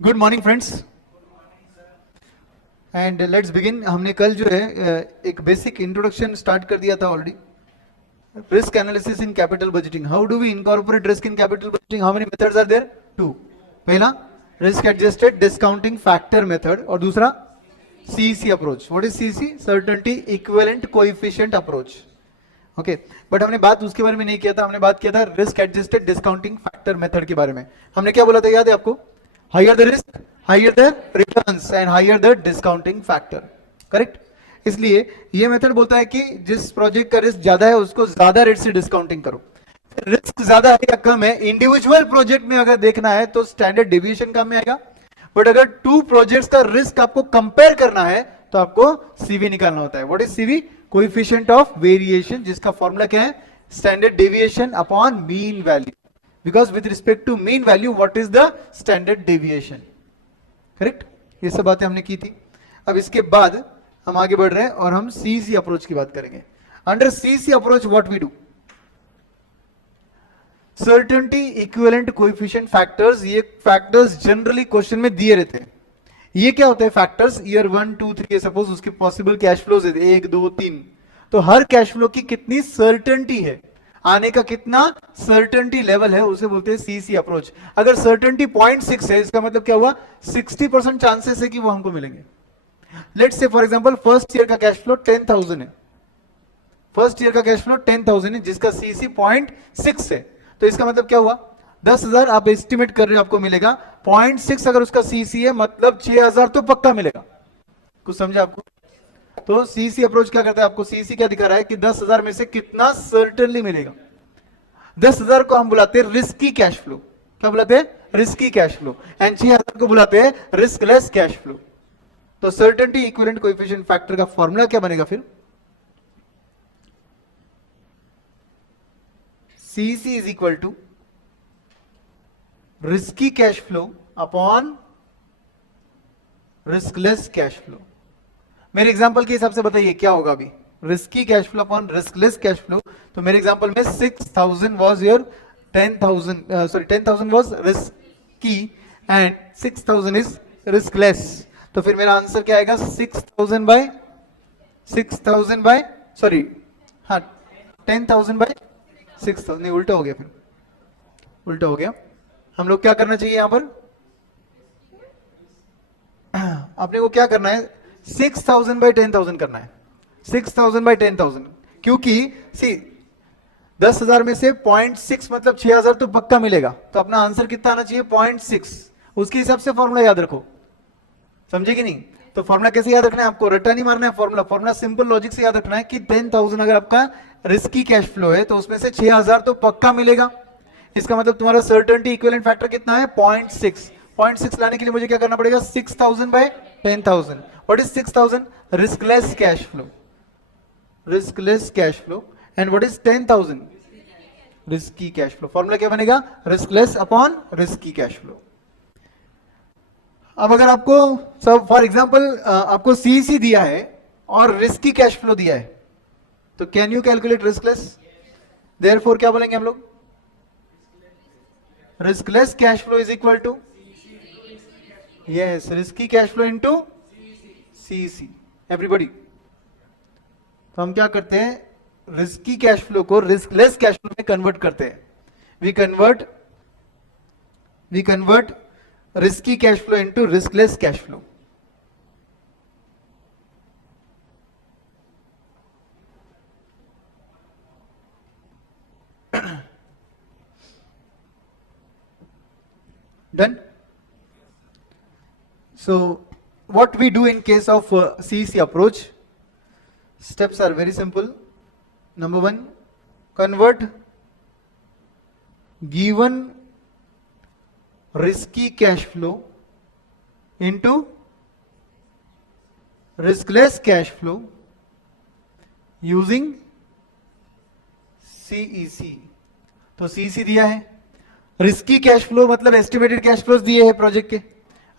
Good morning friends and let's begin. हमने कल जो है एक बेसिक इंट्रोडक्शन स्टार्ट कर दिया था already. Risk analysis in capital budgeting, how do we incorporate risk in capital budgeting, how many methods are there? Two. पहला risk adjusted discounting factor method और दूसरा CEC approach. What is CEC? Certainty equivalent coefficient approach. Okay, but हमने बात उसके बारे में नहीं किया था, हमने बात किया था risk adjusted discounting factor method के बारे में। हमने क्या बोला था याद है आपको? Higher the risk higher the returns and higher the discounting factor, correct? इसलिए ये मेथड बोलता है कि जिस प्रोजेक्ट का रिस्क ज्यादा है उसको ज्यादा रेट से डिस्काउंटिंग करो। रिस्क ज्यादा है या कम है, इंडिविजुअल प्रोजेक्ट में अगर देखना है तो स्टैंडर्ड डेविएशन कम में आएगा, बट अगर टू प्रोजेक्ट्स का रिस्क आपको कंपेयर करना है तो आपको सीवी निकालना होता है। What is CV? Coefficient of variation, जिसका फॉर्मूला क्या है? Standard deviation upon mean value, because with respect to mean value what is the standard deviation, correct? ये सब बातें हमने की थी। अब इसके बाद हम आगे बढ़ रहे हैं और हम सीईसी अप्रोच की बात करेंगे। Under CEC approach what we do, certainty equivalent coefficient factors, ये फैक्टर्स जनरली क्वेश्चन में दिए रहते हैं। ये क्या होता है फैक्टर्स? ईयर 1 2 3 सपोज उसके पॉसिबल कैश फ्लोज है 1 2 3, तो हर कैश फ्लो की कितनी सर्टेनिटी है, आने का कितना सर्टेनिटी लेवल है, उसे बोलते हैं सीईसी अप्रोच। अगर सर्टेनिटी 0.6 है, इसका मतलब क्या हुआ? 60% चांसेस है कि वो हमको मिलेंगे। Let's say for example first year का कैश फ्लो 10,000 है, फर्स्ट ईयर का कैश फ्लो 10,000 है जिसका सीईसी 0.6 है, तो इसका मतलब क्या हुआ? 10,000 आप एस्टिमेट कर रहे हो आपको मिलेगा, 0.6 अगर उसका सीसी है मतलब 6,000 तो पक्का मिलेगा। कुछ समझा आपको? तो सीसी अप्रोच क्या करता है? आपको सीसी क्या दिखा रहा है कि 10,000 में से कितना सर्टेनली मिलेगा। 10,000 को हम बुलाते हैं रिस्की कैश फ्लो। क्या बुलाते हैं? Risky cash flow. एंड 6,000 को बुलाते हैं रिस्कलेस कैश फ्लो। तो सर्टेनिटी इक्विवेलेंट कोएफिशिएंट फैक्टर का फॉर्मूला क्या बनेगा फिर? CC is equal to risky cash flow upon riskless cash flow. मेरे एग्जांपल के हिसाब से बताइए क्या होगा अभी? Risky cash flow upon riskless cash flow. तो मेरे एग्जांपल में 6,000 was your 10,000 was risky and 6,000 is riskless. तो फिर मेरा आंसर क्या आएगा? 6,000 बाय 10,000 बाय 6,000। नहीं, उल्टा हो गया, फिर उल्टा हो गया। हम लोग क्या करना चाहिए यहां पर? अपने को क्या करना है? 6,000 बाय 10,000 करना है। 6,000 बाय 10,000, क्योंकि सी 10,000 में से 0.6 मतलब 6,000 तो पक्का मिलेगा, तो अपना आंसर कितना आना चाहिए? 0.6। उसके हिसाब से फॉर्मूला याद रखो, समझे कि नहीं? तो फॉर्मूला कैसे याद रखना है आपको? रट्टा नहीं मारना है। फॉर्मूला सिंपल लॉजिक से याद रखना है कि 10,000 अगर आपका रिस्की कैश फ्लो है तो उसमें से 6,000 तो पक्का मिलेगा। इसका मतलब तुम्हारा सर्टेनिटी इक्विवेलेंट फैक्टर कितना है? 0.6। 0.6 लाने के लिए मुझे क्या करना पड़ेगा? 6,000 by 10,000। What is 6,000? Riskless cash flow, riskless cash flow. And what is 10,000? Risky cash flow. Formula क्या बनेगा? Riskless upon risky cash flow. अब अगर आपको सब फॉर एग्जांपल आपको सीईसी दिया है और रिस्की कैश फ्लो दिया है, तो can you calculate riskless? Therefore क्या बोलेंगे हम लोग? Riskless cash flow is equal to, yes, risky cash flow into CEC. Everybody, तो हम क्या करते हैं? रिस्की कैश फ्लो को रिस्कलेस कैश फ्लो में कन्वर्ट करते हैं। We convert risky cash flow into riskless cash flow. Done? So what we do in case of CEC approach, steps are very simple. Number 1, convert given risky cash flow into riskless cash flow using CEC। तो CEC दिया है, risky cash flow मतलब estimated cash flows दिए हैं project के,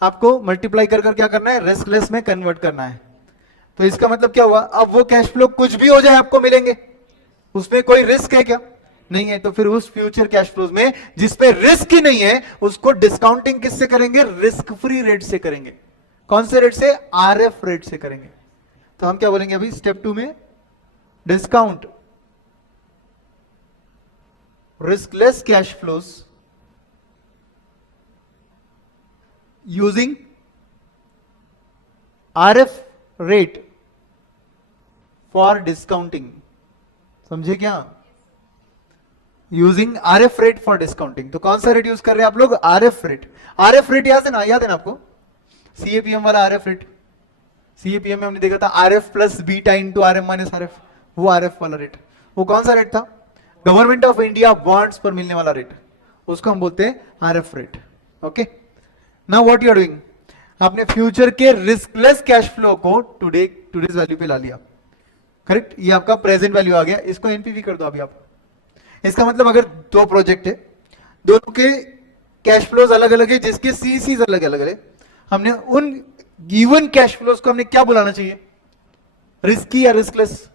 आपको multiply कर कर क्या करना है? रिस्कलेस में कन्वर्ट करना है। तो इसका मतलब क्या हुआ? अब वो कैश फ्लो कुछ भी हो जाए आपको मिलेंगे, उसमें कोई रिस्क है क्या? नहीं है तो फिर उस फ्यूचर कैश फ्लोज में जिसपे रिस्क ही नहीं है उसको डिस्काउंटिंग किससे करेंगे? रिस्क फ्री रेट से करेंगे। कौन से रेट से? आरएफ रेट से करेंगे। तो हम क्या बोलेंगे अभी स्टेप 2 में? Discount riskless cash flows using RF rate for discounting। समझे क्या? Using RF rate for discounting. तो कौन सा रेट यूज कर रहे हैं आप लोग? RF rate. RF रेट याद है ना आपको? CAPM वाला RF रेट। CAPM में हमने देखा था RF plus beta into RM minus RF, वो RF वाला रेट। वो कौन सा रेट था? गवर्नमेंट ऑफ इंडिया बॉन्ड्स पर मिलने वाला रेट, उसको हम बोलते हैं RF rate. Okay, now what you are doing, आपने फ्यूचर के रिस्कलेस कैश फ्लो को टुडेज वैल्यू पे ला लिया, करेक्ट? ये आपका प्रेजेंट वैल्यू आ गया, इसको एनपीवी कर दो अभी आप। इसका मतलब अगर दो प्रोजेक्ट है, दोनों के कैश फ्लोज अलग अलग है, जिसके सीसीज अलग अलग है, हमने उन गिवन कैश फ्लोज को हमने क्या बुलाना चाहिए? रिस्की या रिस्कलेस?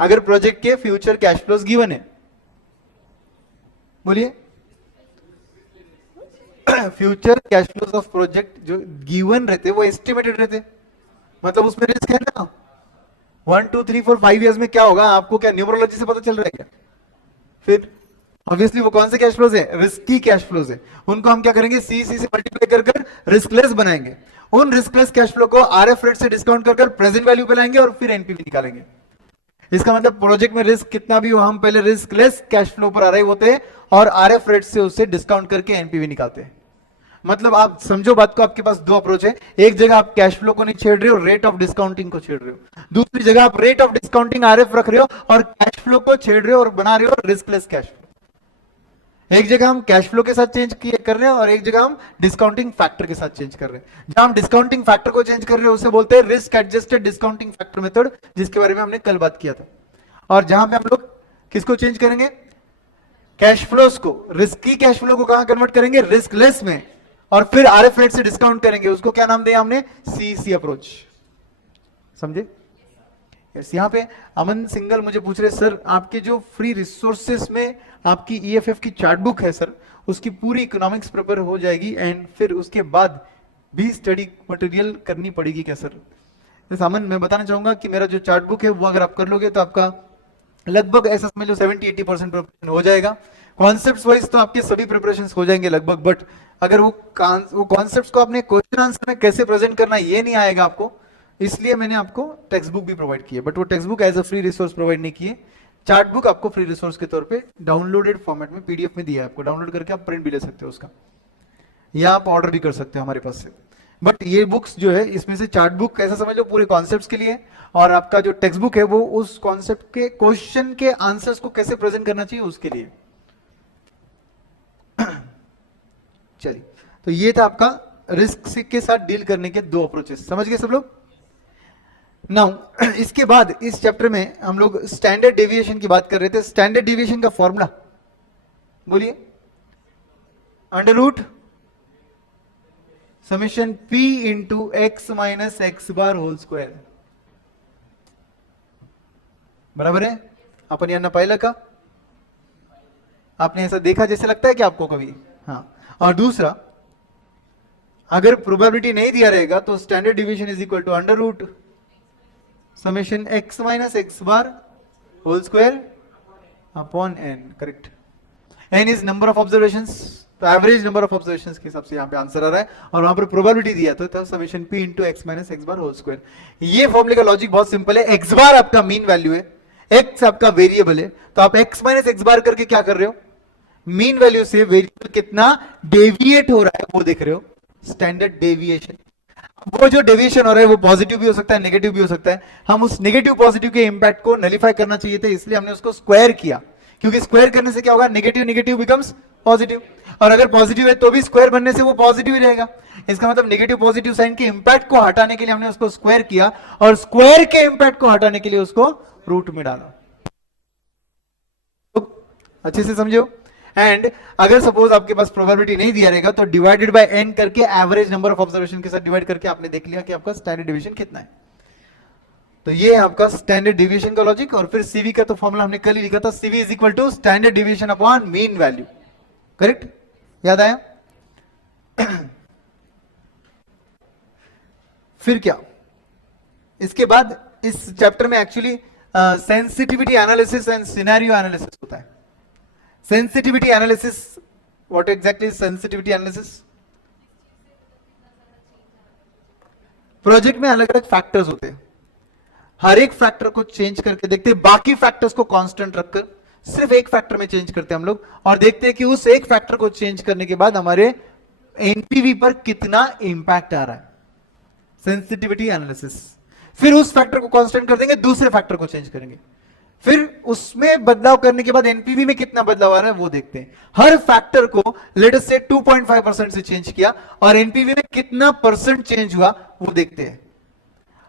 अगर प्रोजेक्ट के फ्यूचर कैश फ्लोज गिवन है, बोलिए। Future cash flows of project जो गिवन रहते वो एस्टिमेटेड रहते, मतलब उसमें रिस्क है ना। 1 2 3 4 5 इयर्स में क्या होगा आपको क्या न्यूमरोलॉजी से पता चल रहा है क्या? फिर ऑब्वियसली वो कौन से कैश फ्लोज है? रिस्की कैश फ्लोज है। उनको हम क्या करेंगे? सी से मल्टीप्लाई कर रिस्कलेस बनाएंगे। उन रिस्कलेस कैश फ्लो को आरएफ रेट से डिस्काउंट कर प्रेजेंट वैल्यू पे लाएंगे और फिर एनपीवी निकालेंगे। इसका मतलब प्रोजेक्ट में रिस्क कितना भी हो, हम पहले रिस्कलेस कैश फ्लो पर आ रहे होते हैं और आरएफ रेट से उससे डिस्काउंट करके एनपीवी निकालते हैं। मतलब आप समझो बात को, आपके पास दो अप्रोच है। एक जगह आप कैश फ्लो को नहीं छेड़ रहे हो, रेट ऑफ डिस्काउंटिंग को छेड़ रहे हो। दूसरी जगह आप रेट ऑफ डिस्काउंटिंग आरएफ रख रहे हो और कैश फ्लो को छेड़ रहे हो और बना रहे हो रिस्कलेस कैश फ्लो। एक जगह हम कैश फ्लो के साथ चेंज कर रहे हैं और एक जगह हम डिस्काउंटिंग फैक्टर के साथ चेंज कर रहे हैं। जहां हम डिस्काउंटिंग फैक्टर को चेंज कर रहे हैं उसे बोलते हैं risk adjusted discounting factor method, जिसके बारे में हमने कल बात किया था। और जहां पे हम लोग किसको चेंज करेंगे? कैश फ्लोज को, रिस्की कैश फ्लो को कहां कन्वर्ट करेंगे? रिस्कलेस में, और फिर आरएफ रेट से डिस्काउंट करेंगे। उसको क्या नाम दिया हमने? CC approach. समझे? यस। यहां पे अमन सिंगल मुझे पूछ रहे, सर आपके जो फ्री रिसोर्सेस में आपकी ईएफएफ की चार्ट बुक है सर, उसकी पूरी इकोनॉमिक्स प्रिपेयर हो जाएगी एंड फिर उसके बाद भी स्टडी मटेरियल करनी पड़ेगी क्या सर? जैसे अमन मैं बताना चाहूंगा कि मेरा जो चार्ट बुक है वो अगर आप कर लोगे तो आपका लगभग ऐसा समझ लो 70-80% प्रिपरेशन हो जाएगा। कॉन्सेप्ट्स वाइज तो आपके सभी प्रिपरेशन हो जाएंगे लगभग, बट अगर वो कॉन्सेप्ट्स को आपने क्वेश्चन आंसर में कैसे प्रेजेंट करना ये नहीं आएगा आपको, इसलिए मैंने आपको टेक्स्ट बुक भी प्रोवाइड की है। बट वो text book as a free resource provide नहीं किए, चार्ट बुक आपको फ्री रिसोर्स के तौर पे डाउनलोडेड फॉर्मेट में पीडीएफ में दिया है। आपको डाउनलोड करके आप प्रिंट भी ले सकते हो उसका, या आप ऑर्डर भी कर सकते हो हमारे पास से। बट ये बुक्स जो है, इसमें से चार्ट बुक कैसा समझ लो पूरे कॉन्सेप्ट्स के लिए, और आपका जो टेक्स्ट बुक है वो उस कॉन्सेप्ट के क्वेश्चन के आंसर्स को कैसे प्रेजेंट करना चाहिए उसके लिए। चलिए, तो ये था आपका रिस्क के साथ डील करने के दो अप्रोचेस। समझ गए सब लोग? नाउ इसके बाद इस चैप्टर में हम लोग स्टैंडर्ड डेविएशन की बात कर रहे थे। स्टैंडर्ड डेविएशन का फॉर्मूला बोलिए। Under root summation P into X minus X bar whole square, बराबर है? आपण यांना पाहिलं का? आपने ऐसा देखा जैसे लगता है कि आपको कभी? हाँ। और दूसरा, अगर प्रोबेबिलिटी नहीं दिया रहेगा तो standard division is equal to under root summation X minus X bar whole square upon N, correct? N is number of observations, तो एवरेज नंबर ऑफ ऑब्जर्वेशंस के हिसाब से यहां पे आंसर आ रहा है, और वहां पर प्रोबेबिलिटी दिया तो summation P into X minus X bar whole square. ये फॉर्मूले का लॉजिक बहुत सिंपल है। एक्स बार आपका मीन वैल्यू है, एक्स आपका वेरिएबल है, तो आप एक्स माइनस एक्स बार करके क्या कर रहे हो? मीन वैल्यू से वेरिएबल कितना डेविएट हो रहा है वो देख रहे हो, स्टैंडर्ड डेविएशन। वो जो डेविएशन हो रहा है वो पॉजिटिव भी हो सकता है, नेगेटिव भी हो सकता है। हम उस नेगेटिव पॉजिटिव के इंपैक्ट को नलिफाई करना चाहिए थे, इसलिए हमने उसको स्क्वायर किया, क्योंकि स्क्वायर करने से क्या होगा? नेगेटिव नेगेटिव बिकम्स पॉजिटिव, और अगर पॉजिटिव है तो भी स्क्वायर बनने से वो पॉजिटिव ही रहेगा। इसका मतलब नेगेटिव पॉजिटिव साइन के इंपैक्ट को हटाने के लिए हमने उसको स्क्वायर किया, और स्क्वायर के इंपैक्ट को हटाने के लिए उसको रूट में डाला। तो अच्छे से समझो। एंड अगर सपोज आपके पास प्रोबेबिलिटी नहीं दिया रहेगा तो डिवाइडेड बाय n करके एवरेज नंबर ऑफ ऑब्जर्वेशन के साथ डिवाइड करके आपने देख लिया कि आपका स्टैंडर्ड डिवीजन कितना है। तो ये है आपका स्टैंडर्ड डिविएशन का लॉजिक। और फिर सीवी का तो फॉर्मूला हमने कल ही लिखा था, CV is equal to standard deviation upon mean value. Correct, याद आया? फिर क्या, इसके बाद इस चैप्टर में actually sensitivity analysis and scenario analysis होता है। Sensitivity analysis, what exactly sensitivity analysis? Project में अलग अलग फैक्टर्स होते हैं, हर एक फैक्टर को चेंज करके देखते हैं, बाकी फैक्टर्स को कांस्टेंट रखकर सिर्फ एक फैक्टर में चेंज करते हैं हम लोग, और देखते हैं कि उस एक फैक्टर को चेंज करने के बाद हमारे एनपीवी पर कितना इंपैक्ट आ रहा है। Sensitivity analysis. फिर उस फैक्टर को कांस्टेंट कर देंगे, दूसरे फैक्टर को चेंज करेंगे, फिर उसमें बदलाव करने के बाद एनपीवी में कितना बदलाव आ रहा है वो देखते हैं। हर फैक्टर को लेट अस से 2.5% से चेंज किया और एनपीवी में कितना परसेंट चेंज हुआ वो देखते हैं।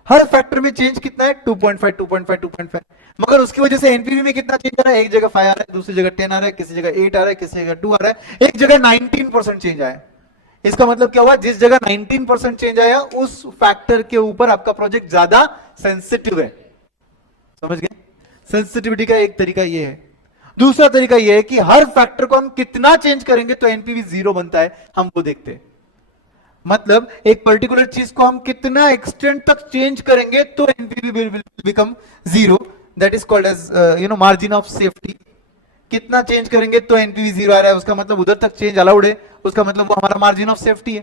हर फैक्टर में चेंज कितना है? 2.5, 2.5, 2.5। मगर उसकी वजह से एनपीवी में कितना चेंज आ रहा है? एक जगह 5 आ रहा है, दूसरी जगह 10 आ रहा है, किसी जगह 8 आ रहा है, किसी जगह 2 आ रहा है, एक जगह 19% चेंज आया। इसका मतलब क्या हुआ? जिस जगह 19% चेंज आया उस फैक्टर के ऊपर आपका प्रोजेक्ट ज्यादा सेंसिटिव है। समझ गए? सेंसिटिविटी का एक तरीका ये है। दूसरा तरीका ये है कि हर फैक्टर को हम कितना चेंज करेंगे तो एनपीवी 0 बनता है, हम वो देखते हैं। मतलब एक पर्टिकुलर चीज को हम कितना एक्सटेंट तक चेंज करेंगे तो NPV will become 0, that is called as margin of safety. कितना चेंज करेंगे तो एनपीवी 0 आ रहा है, उसका मतलब उधर तक चेंज अलाउड है, उसका मतलब वो हमारा मार्जिन ऑफ सेफ्टी है।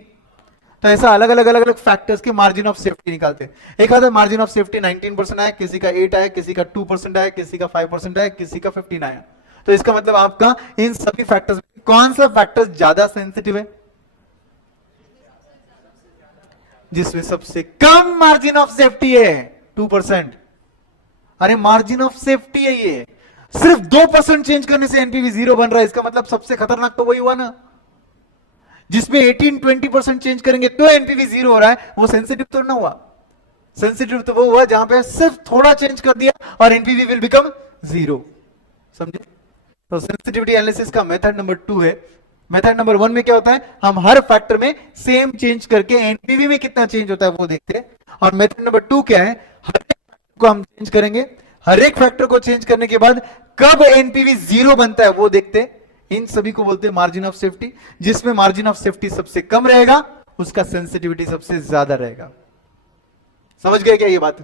तो ऐसा अलग अलग फैक्टर्स के मार्जिन ऑफ सेफ्टी निकालते हैं। एक आता है मार्जिन ऑफ सेफ्टी 19% आया, किसी का 8 आया, किसी का 2% आया, किसी का 5% आया, किसी का 15 आया। तो इसका मतलब आपका इन सभी फैक्टर्स में कौन सा फैक्टर ज्यादा सेंसिटिव है? जिसमें सबसे कम मार्जिन ऑफ सेफ्टी है, 2%। अरे मार्जिन ऑफ सेफ्टी है ये, सिर्फ 2% चेंज करने से एनपीवी 0 बन रहा है, इसका मतलब सबसे खतरनाक तो वही हुआ ना। जिसमें 18-20% चेंज करेंगे तो एनपीवी 0 हो रहा है, वो सेंसिटिव तो ना हुआ। सेंसिटिव तो वो हुआ जहां पे सिर्फ थोड़ा चेंज कर दिया और एनपीवी विल बिकम 0। समझे? तो सेंसिटिविटी एनालिसिस का मेथड नंबर 2 है। मेथड नंबर 1 में क्या होता है? हम हर फैक्टर में सेम चेंज करके एनपीवी में कितना चेंज होता है वो देखते हैं। और मेथड नंबर 2 क्या है? हर एक फैक्टर को हम चेंज करेंगे, हर एक फैक्टर को चेंज करने के बाद कब एनपीवी 0 बनता है वो देखते हैं। इन सभी को बोलते हैं मार्जिन ऑफ सेफ्टी। जिसमें मार्जिन ऑफ सेफ्टी सबसे कम रहेगा उसका सेंसिटिविटी सबसे ज्यादा रहेगा। समझ गए क्या ये बात?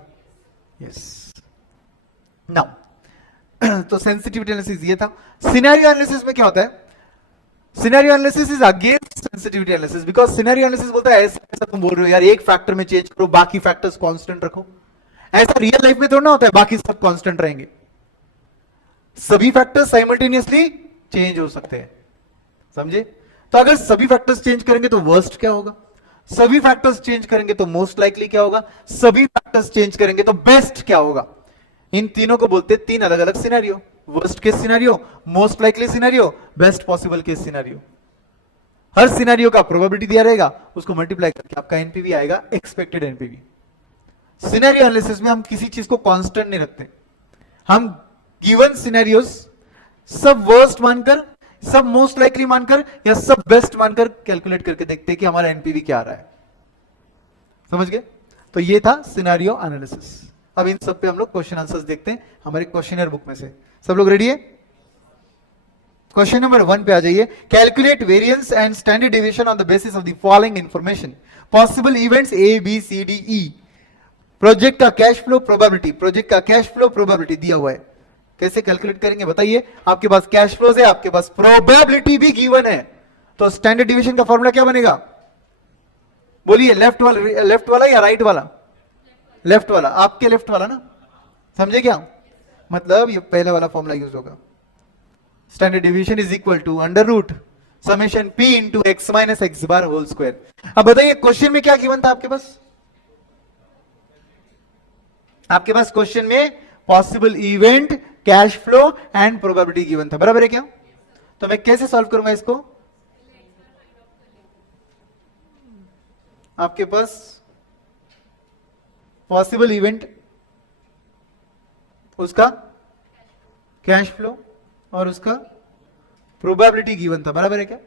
यस। नाउ तो सेंसिटिविटी एनालिसिस ये था। सिनेरियो एनालिसिस में क्या होता है? Scenario analysis is against sensitivity analysis, because scenario analysis बोलता है ऐसा तुम बोल रहे हो यार, एक फैक्टर में चेंज करो बाकी फैक्टर्स कांस्टेंट रखो। ऐसा रियल लाइफ में थोड़ा ना होता है, बाकी सब कांस्टेंट रहेंगे। सभी फैक्टर्स साइमल्टेनियसली चेंज हो सकते हैं। समझे? तो अगर सभी फैक्टर्स चेंज करेंगे तो वर्स्ट क्या होगा, सभी फैक्टर्स चेंज करेंगे तो मोस्ट लाइकली क्या होगा, सभी फैक्टर्स चेंज करेंगे तो बेस्ट क्या होगा। इन तीनों को बोलते हैं 3 अलग अलग scenario. Worst case scenario, most likely scenario, best possible case scenario. हर सिनेरियो का प्रोबेबिलिटी दिया रहेगा, उसको मल्टीप्लाई करके आपका एनपीवी आएगा, एक्सपेक्टेड एनपीवी। सिनेरियो एनालिसिस में हम किसी चीज को कांस्टेंट नहीं रखते, हम गिवन सिनेरियोस सब वर्स्ट मानकर, सब मोस्ट लाइकली मानकर या सब बेस्ट मानकर कैलकुलेट करके देखते हैं कि हमारा एनपीवी क्या आ रहा है। समझ गए? तो ये था सिनेरियो एनालिसिस। अब इन सब पे हम लोग क्वेश्चन आंसर्स देखते हैं हमारे क्वेश्चनर बुक में से। सब लोग रेडी है? क्वेश्चन नंबर 1 पे आ जाइए। Calculate variance and standard deviation on the basis of the following information. Possible events A B C D E. Project का कैश फ्लो प्रोबेबिलिटी, प्रोजेक्ट का कैश फ्लो प्रोबेबिलिटी दिया हुआ है। कैसे कैलकुलेट करेंगे बताइए? आपके पास कैश फ्लोज है, आपके पास प्रोबेबिलिटी भी गिवन है, तो स्टैंडर्ड डेविएशन का फॉर्मूला क्या बनेगा? बोलिए, लेफ्ट वाला या राइट वाला? लेफ्ट वाला, आपके लेफ्ट वाला ना। समझे क्या मतलब? ये पहले वाला फॉर्मूला यूज होगा। Standard deviation is equal to under root summation P into X minus X bar whole square. अब बताइए क्वेश्चन में क्या गिवन था आपके पास? आपके पास क्वेश्चन में possible event, cash flow and probability given था, बराबर है क्या? तो मैं कैसे सॉल्व करूंगा इसको? आपके पास पॉसिबल इवेंट, उसका कैश फ्लो और उसका प्रोबेबिलिटी गिवन था, बराबर है क्या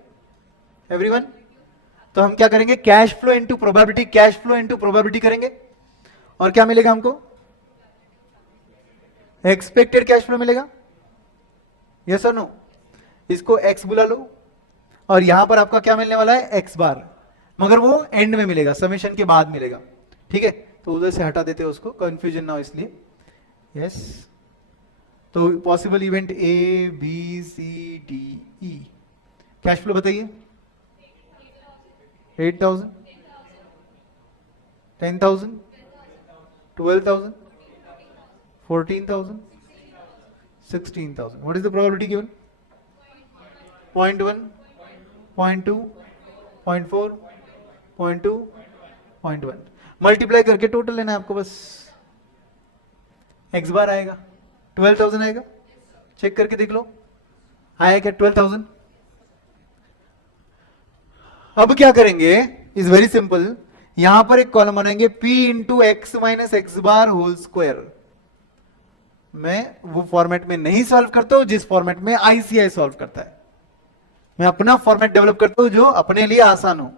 एवरीवन? तो हम क्या करेंगे? Cash flow into probability, cash flow into probability करेंगे और क्या मिलेगा हमको? एक्सपेक्टेड कैश फ्लो मिलेगा, यस और नो। इसको एक्स बुला लो और यहां पर आपका क्या मिलने वाला है, एक्स बार, मगर वो एंड में मिलेगा, समेशन के बाद मिलेगा, ठीक है। तो उधर से हटा देते हैं उसको, कंफ्यूजन ना हो इसलिए, यस। तो possible event A B C D E, cash flow बताइए। 8,000, 10,000, 12,000, 14,000, 16,000. What is the probability given? 0.1, 0.2, 0.4, 0.2, 0.1. Multiply करके टोटल लेना है आपको बस। एक्स बार आएगा 12,000 आएगा, चेक करके देख लो आया क्या 12,000। अब क्या करेंगे, इज वेरी सिंपल, यहां पर एक कॉलम बनाएंगे P into X minus X bar whole square. मैं वो फॉर्मेट में नहीं सॉल्व करता हूं जिस फॉर्मेट में ICI सॉल्व करता है, मैं अपना फॉर्मेट डेवलप करता हूं जो अपने लिए आसान हो।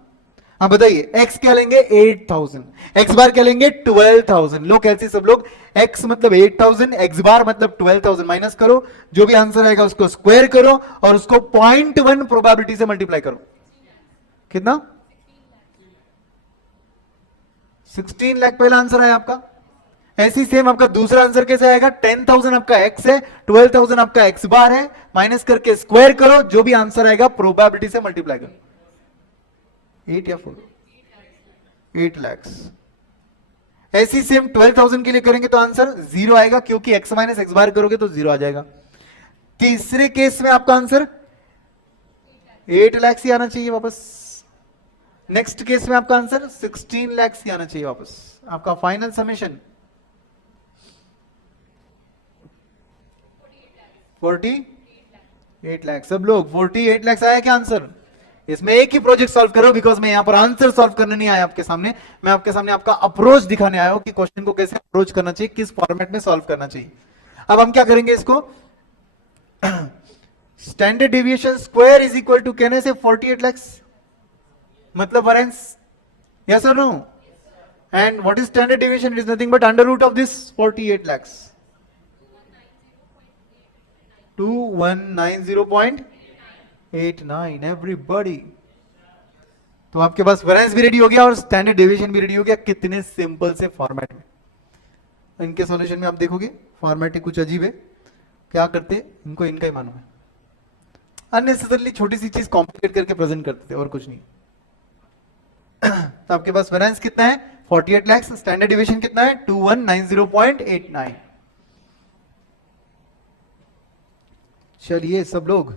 अब बताइए x क्या लेंगे 8,000, x बार क्या लेंगे 12,000। लो कैसे सब लोग, x मतलब 8,000, x बार मतलब 12,000, माइनस करो, जो भी आंसर आएगा उसको स्क्वायर करो और उसको 0.1 प्रोबेबिलिटी से मल्टीप्लाई करो। कितना 16 लाख पहला आंसर है आपका। ऐसी सेम आपका दूसरा आंसर कैसे आएगा, 10,000 आपका x है, 12,000 आपका x बार है, माइनस करके स्क्वायर करो, जो भी आंसर आएगा प्रोबेबिलिटी से मल्टीप्लाई करो। 8 या 4, 8 लाख। ऐसी सेम 12,000 के लिए करेंगे तो आंसर 0 आएगा, क्योंकि x माइनस एक्स बार करोगे तो 0 आ जाएगा। तीसरे केस में आपका आंसर 8 लाख ही आना चाहिए वापस। नेक्स्ट केस में आपका आंसर 16 लाख ही आना चाहिए वापस। आपका फाइनल समेशन 48 लाख। सब लोग 48 लाख आया क्या आंसर? इसमें एक ही प्रोजेक्ट सॉल्व करो, बिकॉज मैं यहां पर आंसर सॉल्व करने नहीं आया आपके सामने, मैं आपके सामने आपका अप्रोच दिखाने आया हूं कि क्वेश्चन को कैसे अप्रोच करना चाहिए, किस फॉर्मेट में सॉल्व करना चाहिए। अब हम क्या करेंगे इसको, standard deviation square is equal to, कहने से 48 लाख मतलब वैरिएंस, यस और no? And what is standard deviation? It is nothing but under root of this 48 lakh, 2190.89 everybody. तो आपके पास वैरिएंस भी रेडी हो गया और स्टैंडर्ड डेविएशन भी रेडी हो गया। कितने सिंपल से फॉर्मेट में, इनके सॉल्यूशन में आप देखोगे फॉर्मेट ही कुछ अजीब है। क्या करते इनको, इनका ही मालूम है, अननेसेसरली छोटी सी चीज कॉम्प्लिकेट करके प्रेजेंट करते थे और कुछ नहीं। तो आपके पास वैरिएंस कितना है 48 लाख, स्टैंडर्ड डेविएशन कितना है 2190.89। चलिए सब लोग,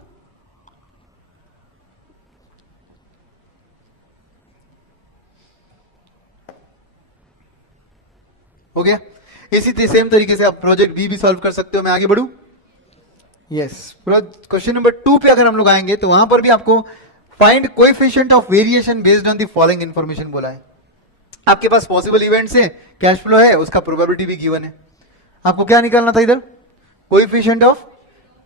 हो गया। इसी सेम तरीके से आप प्रोजेक्ट बी भी सॉल्व कर सकते हो। मैं आगे बढ़ू, यस। क्वेश्चन नंबर 2 पे अगर हम लोग आएंगे तो वहां पर भी आपको find coefficient of variation based on the following information बोला है। आपके पास पॉसिबल इवेंट्स है, कैश फ्लो है, उसका प्रोबेबिलिटी भी गिवन है। आपको क्या निकालना था इधर, कोएफिशिएंट ऑफ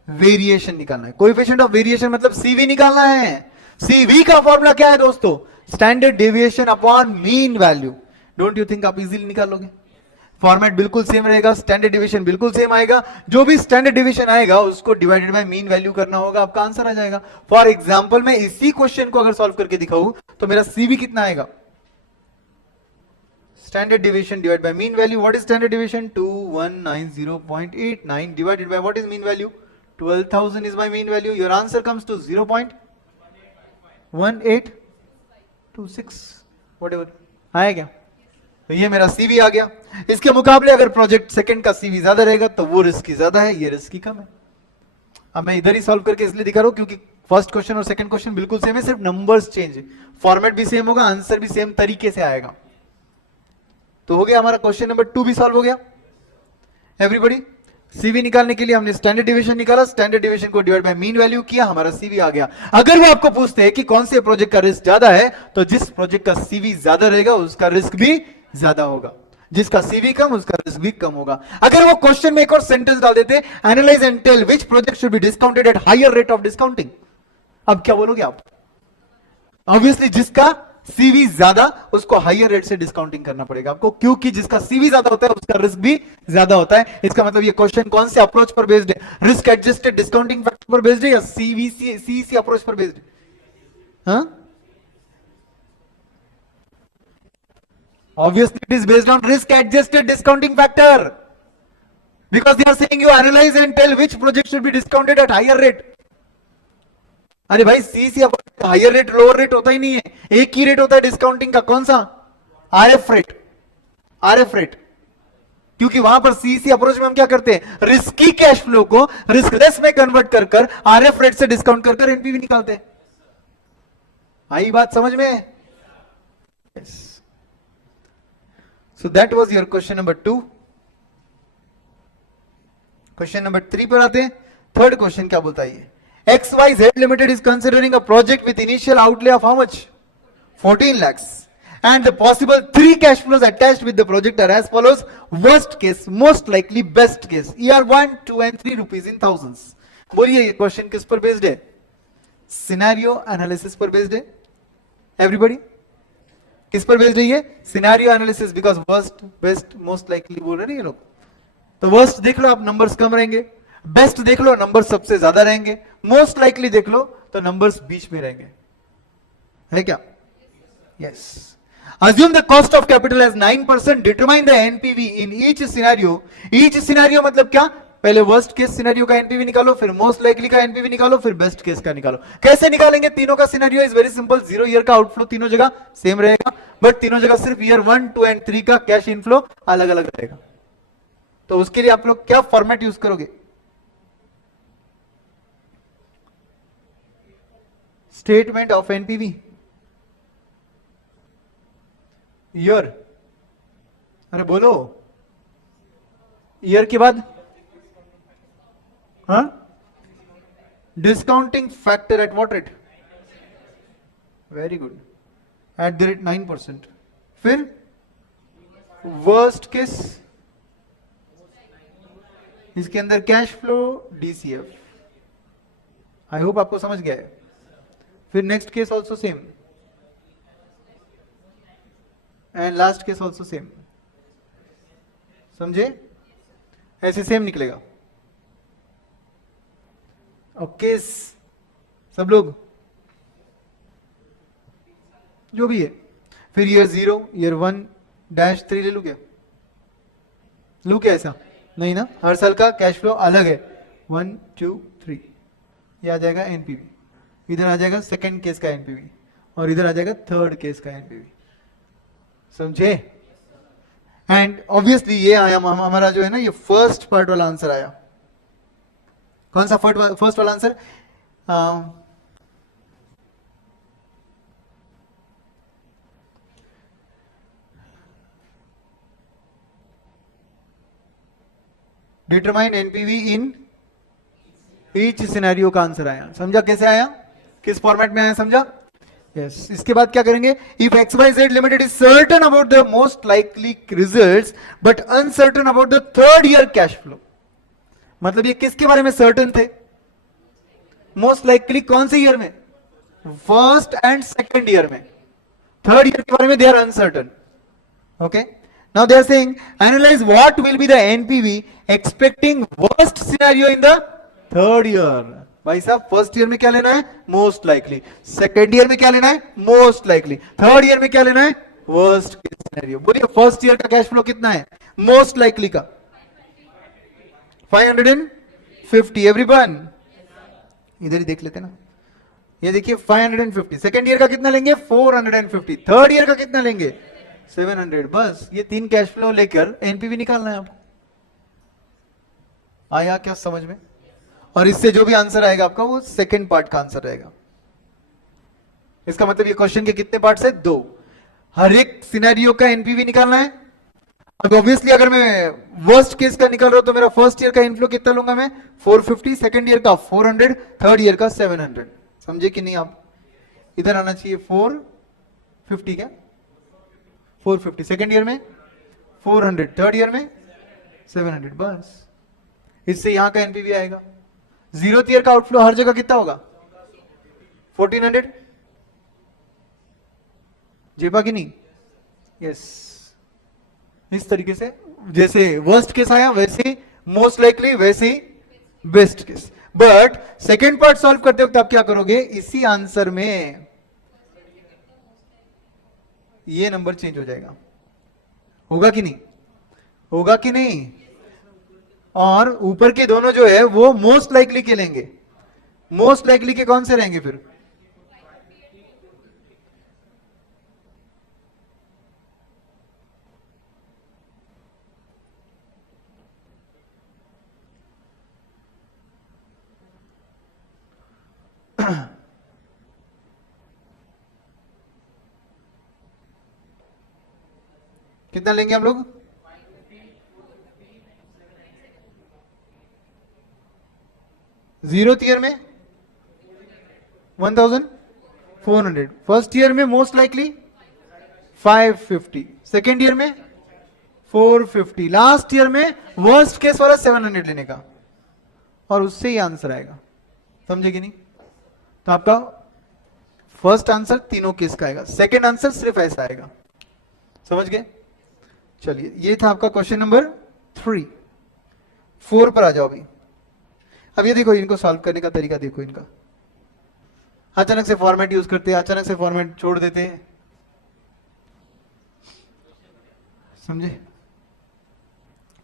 वेरिएशन निकालना है। कोएफिशिएंट ऑफ वेरिएशन मतलब CV निकालना है। CV का फॉर्मूला क्या है दोस्तों, standard deviation upon mean value. Don't you think आप इजीली निकाल लोगे? फॉर्मेट बिल्कुल सेम रहेगा, स्टैंडर्ड डेविएशन बिल्कुल सेम आएगा, जो भी स्टैंडर्ड डेविएशन आएगा उसको डिवाइडेड बाय मीन वैल्यू करना होगा, आपका आंसर आ जाएगा। फॉर एग्जांपल मैं इसी क्वेश्चन को अगर सॉल्व करके दिखाऊं तो मेरा CV कितना आएगा, standard deviation divide by mean value. What is standard deviation 2190.89 divided by what is mean value 12,000 is my mean value. Your answer comes to 0.1826 whatever आया क्या? तो ये मेरा CV आ गया। इसके मुकाबले अगर प्रोजेक्ट सेकंड का CV ज्यादा रहेगा तो वो रिस्की ज्यादा है, ये रिस्की कम है। अब मैं इधर ही सॉल्व करके इसलिए दिखा रहा हूं क्योंकि फर्स्ट क्वेश्चन और सेकंड क्वेश्चन बिल्कुल सेम है, सिर्फ नंबर्स चेंज है, फॉर्मेट भी सेम होगा, आंसर भी सेम तरीके से आएगा। तो हो गया हमारा क्वेश्चन नंबर 2 भी सॉल्व हो गया। एवरीबॉडी, CV निकालने के लिए हमने स्टैंडर्ड डेविएशन निकाला, स्टैंडर्ड डेविएशन को डिवाइड बाय मीन वैल्यू किया, हमारा CV आ गया। अगर वो आपको पूछते हैं कि कौन से प्रोजेक्ट का रिस्क ज्यादा है, तो जिस प्रोजेक्ट का CV ज्यादा रहेगा उसका रिस्क भी ज्यादा होगा, जिसका CV कम उसका रिस्क भी कम होगा। अगर वो क्वेश्चन में एक और सेंटेंस डाल देते, analyse and tell which project should be discounted at higher rate of discounting, अब क्या बोलोगे आप? ऑब्वियसली जिसका सीवी ज्यादा, उसको हायर रेट से डिस्काउंटिंग करना पड़ेगा आपको, क्योंकि जिसका सीवी ज्यादा होता है उसका रिस्क भी ज्यादा होता है। इसका मतलब ये क्वेश्चन कौन से अप्रोच पर बेस्ड है? रिस्क एडजस्टेड डिस्काउंटिंग फैक्टर पर बेस्ड है या सीवीसी सीसी अप्रोच पर बेस्ड है? हाँ, obviously it is based on risk adjusted discounting factor, because they are saying you analyze and tell which project should be discounted at higher rate. अरे भाई सीसी higher rate lower rate होता ही नहीं है, एक ही रेट होता है डिस्काउंटिंग का, कौन सा? RF rate, RF rate. क्योंकि वहां पर सीसी अप्रोच में हम क्या करते हैं, रिस्की कैश फ्लो को रिस्कलेस में कन्वर्ट कर कर आरएफ रेट से डिस्काउंट कर कर एनपीवी निकालते हैं। आई बात समझ में? yes. So that was your question number 2. Question number 3 पर आते हैं। थर्ड क्वेश्चन क्या बोलता है? XYZ Limited is considering a project with initial outlay of how much? 14 lakhs. And the possible 3 cash flows attached with the project are as follows. Worst case, most likely, best case. Year 1, 2 and 3 rupees in thousands. बोलिए ये question किस पर based है? Scenario analysis पर based है। Everybody किस पर based है ये? Scenario analysis, because worst best most likely बोल रहे हैं ये लोग। तो वर्स्ट देख लो आप, नंबर्स कम रहेंगे। बेस्ट देख लो, नंबर सबसे ज्यादा रहेंगे। मोस्ट लाइकली देख लो तो नंबर्स बीच में रहेंगे। है क्या? Yes. Assume the cost of capital as 9%. Determine the NPV in each scenario. Each scenario मतलब क्या? पहले वर्स्ट केस सिनेरियो का एनपीवी निकालो, फिर मोस्ट लाइकली का एनपीवी निकालो, फिर बेस्ट केस का निकालो। कैसे निकालेंगे? तीनों का scenario is very simple. 0 year का आउटफ्लो तीनों जगह सेम रहेगा, बट तीनों जगह सिर्फ ईयर 1, 2 एंड 3 का कैश इनफ्लो अलग अलग रहेगा। तो उसके लिए आप लोग क्या फॉर्मेट यूज करोगे? स्टेटमेंट ऑफ एनपीवी, ईयर, अरे बोलो, ईयर के बाद हाँ, discounting factor at what rate? Very good, at the rate 9%। फिर वर्स्ट केस, इसके अंदर cash flow DCF. I hope आपको समझ गया है। फिर next case also same, and last case also same. समझे? ऐसे सेम निकलेगा। और केस सब लोग जो भी है, फिर ईयर 0, ईयर 1 डैश 3 ले लू क्या? लू क्या? ऐसा नहीं ना, हर साल का कैश फ्लो अलग है। 1, 2, 3 ये आ जाएगा एनपीवी, इधर आ जाएगा सेकंड केस का एनपीवी, और इधर आ जाएगा थर्ड केस का एनपीवी। समझे? एंड ऑब्वियसली ये आया हमारा जो है ना, ये फर्स्ट पार्ट वाला आंसर आया। कौन सा फर्स्ट वाला answer? Determine NPV in each scenario का आंसर आया। समझा कैसे आया? किस फॉर्मेट में आया? समझा? यस। इसके बाद क्या करेंगे? If XYZ limited is certain about the most likely results but uncertain about the third year cash flow. मतलब ये किसके बारे में सर्टेन थे? मोस्ट लाइकली कौन से ईयर में? फर्स्ट एंड सेकंड ईयर में। थर्ड ईयर के बारे में they are uncertain. Okay, now they are saying analyse what will be the NPV expecting worst scenario in the third year. भाई साहब, फर्स्ट ईयर में क्या लेना है? Most likely. सेकेंड ईयर में क्या लेना है? Most likely. थर्ड ईयर में क्या लेना है? Worst case scenario. बोलिए फर्स्ट ईयर का कैश फ्लो कितना है मोस्ट लाइकली का? 550। एवरीवन इधर ही देख लेते ना, ये देखिए 550। सेकेंड ईयर का कितना लेंगे? 450। थर्ड ईयर का कितना लेंगे? 700। बस ये 3 कैश फ्लो लेकर एनपीवी निकालना है आपको। आया क्या समझ में? और इससे जो भी आंसर आएगा आपका वो सेकंड पार्ट का आंसर रहेगा। इसका मतलब ये क्वेश्चन के कितने पार्ट्स है? 2। हर एक सिनेरियो का एनपीवी निकालना है। अब ऑब्वियसली अगर मैं वर्स्ट केस का निकाल रहा हूं तो मेरा फर्स्ट ईयर का इनफ्लो कितना लूंगा मैं? 450। सेकंड ईयर का 400, थर्ड ईयर का 700। समझे कि नहीं आप? इधर आना चाहिए 450। क्या 450? सेकंड ईयर में 400, थर्ड ईयर में 700। बस इससे यहां का एनपीवी आएगा। 0th ईयर का आउटफ्लो हर जगह कितना होगा? 1400। जेपा की नहीं, यस। इस तरीके से जैसे वर्स्ट केस आया वैसे मोस्ट लाइकली, वैसे ही best case. But second part solve करते वक्त आप क्या करोगे, इसी आंसर में ये नंबर चेंज हो जाएगा। होगा कि नहीं, होगा कि नहीं? और ऊपर के दोनों जो है वो मोस्ट लाइकली के लेंगे। मोस्ट लाइकली के कौन से रहेंगे फिर? कितना लेंगे हम लोग? जीरो ईयर में 1400, फर्स्ट ईयर में मोस्ट लाइकली 550, सेकेंड ईयर में 450, लास्ट ईयर में वर्स्ट केस वाला 700 लेने का, और उससे ही आंसर आएगा। समझे कि नहीं? तो आपका फर्स्ट आंसर तीनों केस का आएगा, सेकेंड आंसर सिर्फ ऐसा आएगा। समझ गए? चलिए, ये था आपका क्वेश्चन नंबर 3। 4 पर आ जाओ अभी। अब ये देखो, इनको सॉल्व करने का तरीका देखो इनका। अचानक से फॉर्मेट यूज करते हैं, अचानक से फॉर्मेट छोड़ देते हैं। समझे?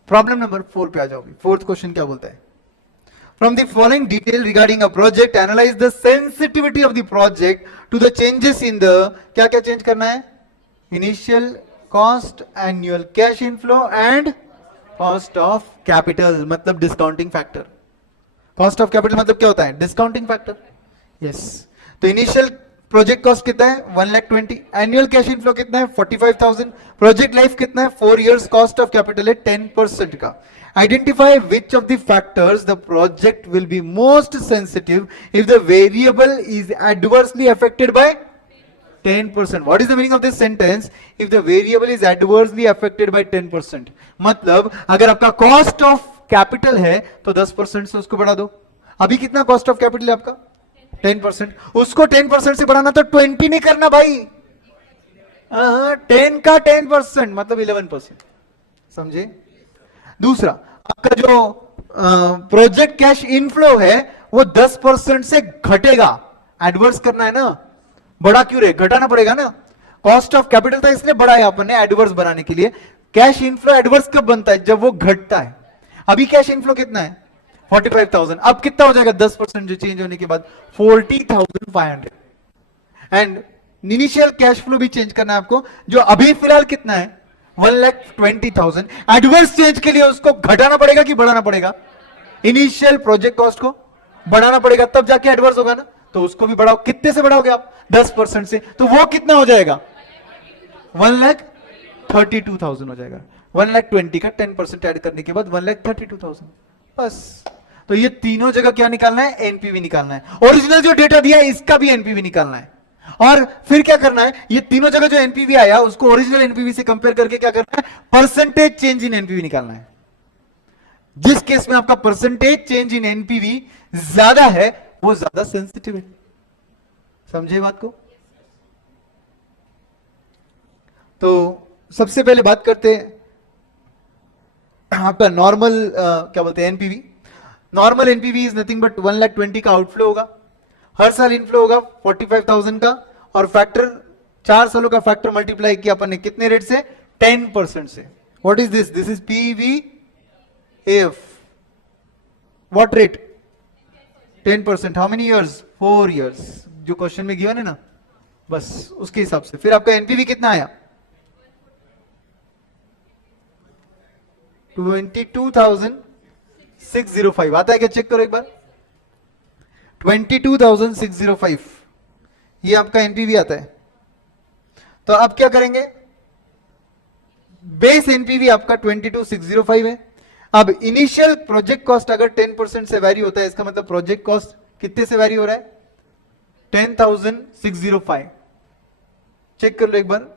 प्रॉब्लम नंबर 4 पे आ जाओ अभी। फोर्थ क्वेश्चन क्या बोलता है? From the following detail regarding a project, analyze the sensitivity of the project to the changes in the, क्या क्या चेंज करना है? Initial cost, annual cash inflow and cost of capital, मतलब discounting factor। Cost of capital मतलब क्या होता है? Discounting factor। Yes। तो initial प्रोजेक्ट कॉस्ट कितना है? 1,20,000। एनुअल कैश इनफ्लो कितना है? 45,000। प्रोजेक्ट लाइफ कितना है? 4 years। कॉस्ट ऑफ कैपिटल है 10% का। Identify which of the factors the project will be most sensitive if the variable is adversely affected by 10%। What is the meaning of this sentence? If the variable is adversely affected by 10%, मतलब अगर आपका cost of capital है तो 10% से उसको बढ़ा दो। अभी कितना कॉस्ट ऑफ कैपिटल है आपका? 10%। उसको 10% से बढ़ाना तो 20 नहीं करना भाई, 10 का 10% मतलब 11%। समझे? दूसरा, आपका जो प्रोजेक्ट कैश इनफ्लो है वो 10% से घटेगा। एडवर्स करना है ना, बड़ा क्यों रहे? घटाना पड़ेगा ना। कॉस्ट ऑफ कैपिटल था इसलिए बढ़ाया अपन ने एडवर्स बनाने के लिए। कैश इनफ्लो एडवर्स कब बनता है? जब वो घटता है। अभी कैश इनफ्लो कितना है? 45,000। अब कितना हो जाएगा 10% जो चेंज होने के बाद? 40,500। एंड इनिशियल कैश फ्लो भी चेंज करना है आपको, जो अभी फिलहाल कितना है? 1,20,000। एडवर्स चेंज के लिए उसको घटाना पड़ेगा कि बढ़ाना पड़ेगा? इनिशियल प्रोजेक्ट कॉस्ट को बढ़ाना पड़ेगा, तब जाके एडवर्स होगा ना। तो उसको भी बढ़ाओ। कितने से बढ़ाओगे आप? 10% से। तो वो कितना हो जाएगा? 1,32,000 हो जाएगा। 1,20,000 का 10% ऐड करने के बाद 1,32,000। बस। तो ये तीनों जगह क्या निकालना है? एनपीवी निकालना है। ओरिजिनल जो डेटा दिया है इसका भी एनपीवी निकालना है। और फिर क्या करना है? ये तीनों जगह जो एनपीवी आया उसको ओरिजिनल एनपीवी से कंपेयर करके क्या करना है? परसेंटेज चेंज इन एनपीवी निकालना है। जिस केस में आपका परसेंटेज चेंज इन एनपीवी ज्यादा है वो ज्यादा सेंसिटिव है। समझे बात को? तो सबसे पहले बात करते हैं आपका नॉर्मल क्या बोलते हैं? NPV. Normal NPV is nothing but 1,20,000 का आउटफ्लो होगा। हर साल इनफ्लो होगा 45,000 का, और फैक्टर 4 सालों का फैक्टर मल्टीप्लाई किया अपन ने कितने रेट से? 10% से। What is this? This is PVF. What rate? 10%। How many years? 4 years। जो क्वेश्चन में गिवन है ना, बस उसके हिसाब से। फिर आपका एनपीवी कितना आया? 22,605 आता है क्या? चेक करो एक बार। 22,605 ये आपका एनपीवी आता है। तो आप क्या करेंगे? बेस एनपीवी आपका 22,605 है। अब इनिशियल प्रोजेक्ट कॉस्ट अगर 10% से वैरी होता है, इसका मतलब प्रोजेक्ट कॉस्ट कितने से वैरी हो रहा है? 10,605। चेक कर लो एक बार।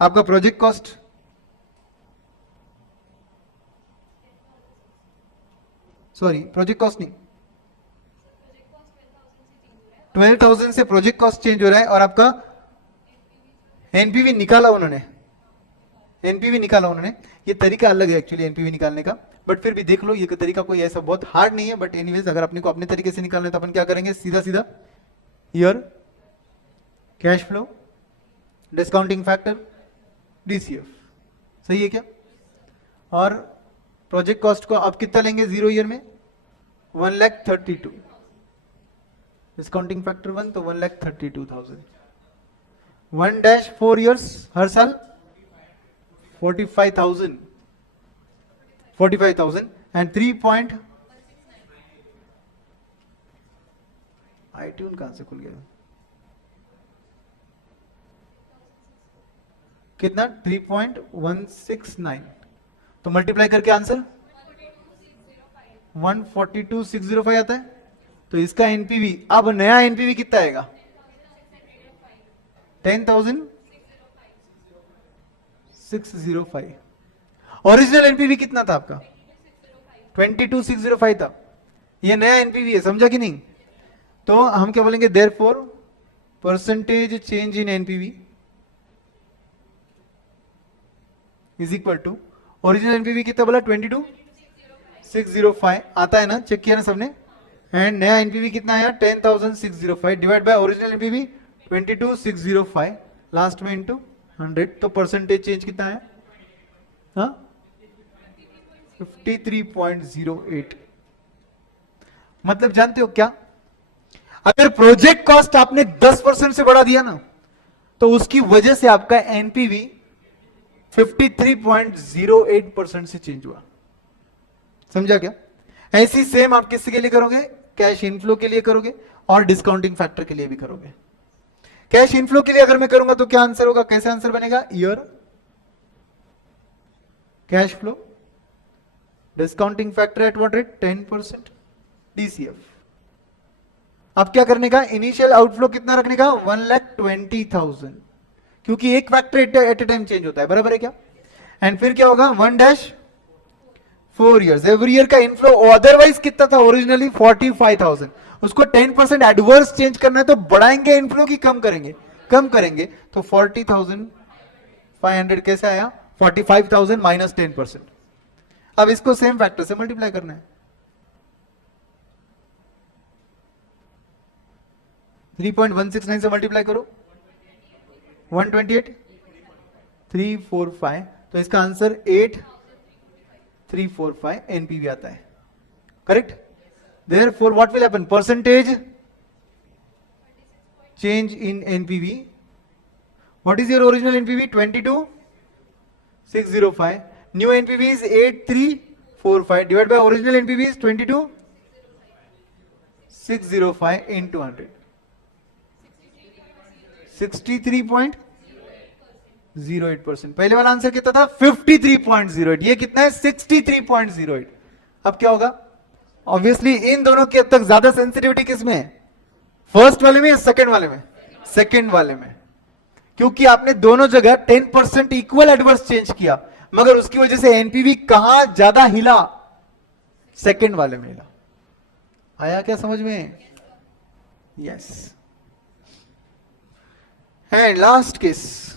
आपका प्रोजेक्ट कॉस्ट प्रोजेक्ट कॉस्ट नहीं, 12,000 से प्रोजेक्ट कॉस्ट चेंज हो रहा है, और आपका एनपीवी निकाला उन्होंने, एनपीवी निकाला उन्होंने। ये तरीका अलग है एक्चुअली एनपीवी निकालने का, बट फिर भी देख लो, ये तरीका कोई ऐसा बहुत हार्ड नहीं है। बट एनीवेज अगर अपने को अपने तरीके से निकालना है तो अपन क्या करेंगे, सीधा सीधा year, cash flow, discounting factor, DCF. सही है क्या? और प्रोजेक्ट कॉस्ट को आप कितना लेंगे जीरो ईयर में? 1,32,000। डिस्काउंटिंग फैक्टर 1 तो 1,32,000। 1-4 ईयर्स हर साल 45,000 एंड 3 आईट्यून कहां से खुल गया? कितना? 3.169। तो मल्टीप्लाई करके आंसर 142,605 आता है। तो इसका एनपीवी, अब नया एनपीवी कितना आएगा? 10,605। ओरिजिनल एनपीवी कितना था आपका? 22,605 था। ये नया एनपीवी है, समझा कि नहीं? तो हम क्या बोलेंगे, therefore percentage change in NPV is equal to original NPV कितना बोला? 22,605 आता है ना, चेक किया ना सबने? एंड नया एनपीवी कितना आया? 10,605 divide by original NPV 22,605 last में इनटू 100। तो परसेंटेज चेंज कितना है? हाँ, 53.08। मतलब जानते हो क्या, अगर प्रोजेक्ट कॉस्ट आपने 10% से बढ़ा दिया ना, तो उसकी वजह से आपका एनपीवी 53.08% से चेंज हुआ। समझा क्या? ऐसी सेम आप किसके लिए करोगे? कैश इनफ्लो के लिए करोगे और डिस्काउंटिंग फैक्टर के लिए भी करोगे। कैश इनफ्लो के लिए अगर मैं करूंगा तो क्या आंसर होगा? कैसे आंसर बनेगा? Year, cash flow, discounting factor at what rate? 10%, DCF. अब क्या करने का? इनिशियल आउटफ्लो कितना रखने का? 1,20,000, क्योंकि एक factor at a time change होता है, बराबर है क्या? एंड फिर क्या होगा? 1-4 ईयर्स। एवरी ईयर का इनफ्लो अदरवाइज कितना था ओरिजिनली? 45,000। उसको 10% एडवर्स चेंज करना है तो बढ़ाएंगे इनफ्लो की कम करेंगे? कम करेंगे। तो 40,500 कैसे आया? 45,000 माइनस 10%। अब इसको सेम फैक्टर से मल्टीप्लाई करना है। 3.169 से मल्टीप्लाई करो, 128, 345। तो इसका आंसर 8,345 एनपीवी आता है। Correct? Therefore, what will happen? Percentage change in NPV. What is your original NPV? 22,605. New NPV is 8,345 divided by original NPV is 22,605 into 100. 63.08%। पहले वाला आंसर कितना था? 53.08। ये कितना है? 63.08। अब क्या होगा? ऑब्वियसली इन दोनों के तक ज्यादा सेंसिटिविटी किसमें है? फर्स्ट वाले में या सेकंड वाले में? सेकंड वाले में, क्योंकि आपने दोनों जगह 10% इक्वल एडवर्स चेंज किया, मगर उसकी वजह से एनपीवी कहां ज्यादा हिला? सेकंड वाले में हिला। आया क्या समझ में? यस। एंड लास्ट केस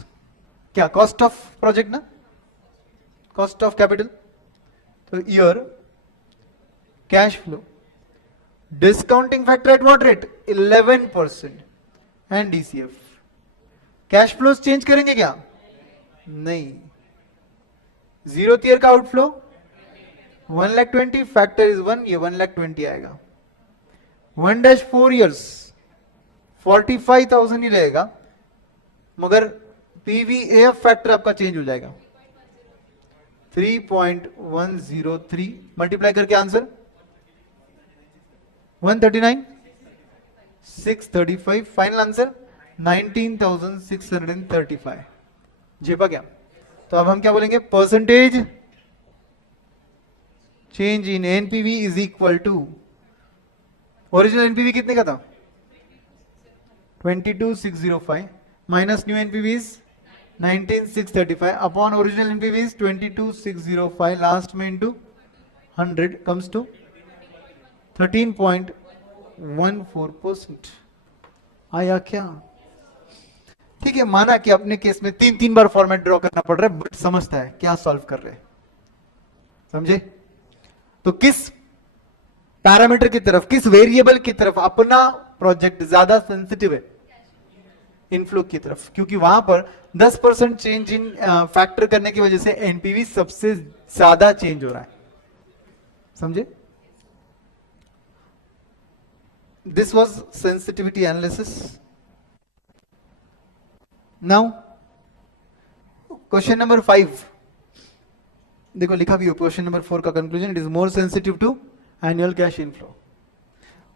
क्या? कॉस्ट ऑफ प्रोजेक्ट ना, कॉस्ट ऑफ कैपिटल। तो year, cash flow, discounting factor at what rate? 11% and DCF. Cash flow change करेंगे क्या? नहीं। जीरो ईयर का आउटफ्लो 1,20,000 फैक्टर इज 1, ये 1,20,000 आएगा। 1-4 ईयर्स 45,000 ही रहेगा, मगर पीवीएफ फैक्टर आपका चेंज हो जाएगा 3.103। मल्टीप्लाई करके आंसर 139, 635। Final answer 19,635। जेपा क्या? तो अब हम क्या बोलेंगे? Percentage change in NPV is equal to original NPV कितने का था? 22,605 minus new NPV is 19,635 upon original NPV is 22,605 last में इनटू 100 कम्स टू 13.14%। आया क्या? ठीक है, माना कि अपने केस में 3 बार फॉर्मेट ड्रॉ करना पड़ रहा है, बट समझता है क्या सॉल्व कर रहे हैं, समझे? तो किस पैरामीटर की तरफ, किस वेरिएबल की तरफ अपना प्रोजेक्ट ज्यादा सेंसिटिव है? इनफ्लो की तरफ, क्योंकि वहां पर 10% चेंज इन फैक्टर करने की वजह से एनपीवी सबसे ज्यादा चेंज हो रहा है, समझे? This was sensitivity analysis. Now question number 5 देखो, लिखा भी हो क्वेश्चन नंबर 4 का conclusion, it is more sensitive to annual cash inflow.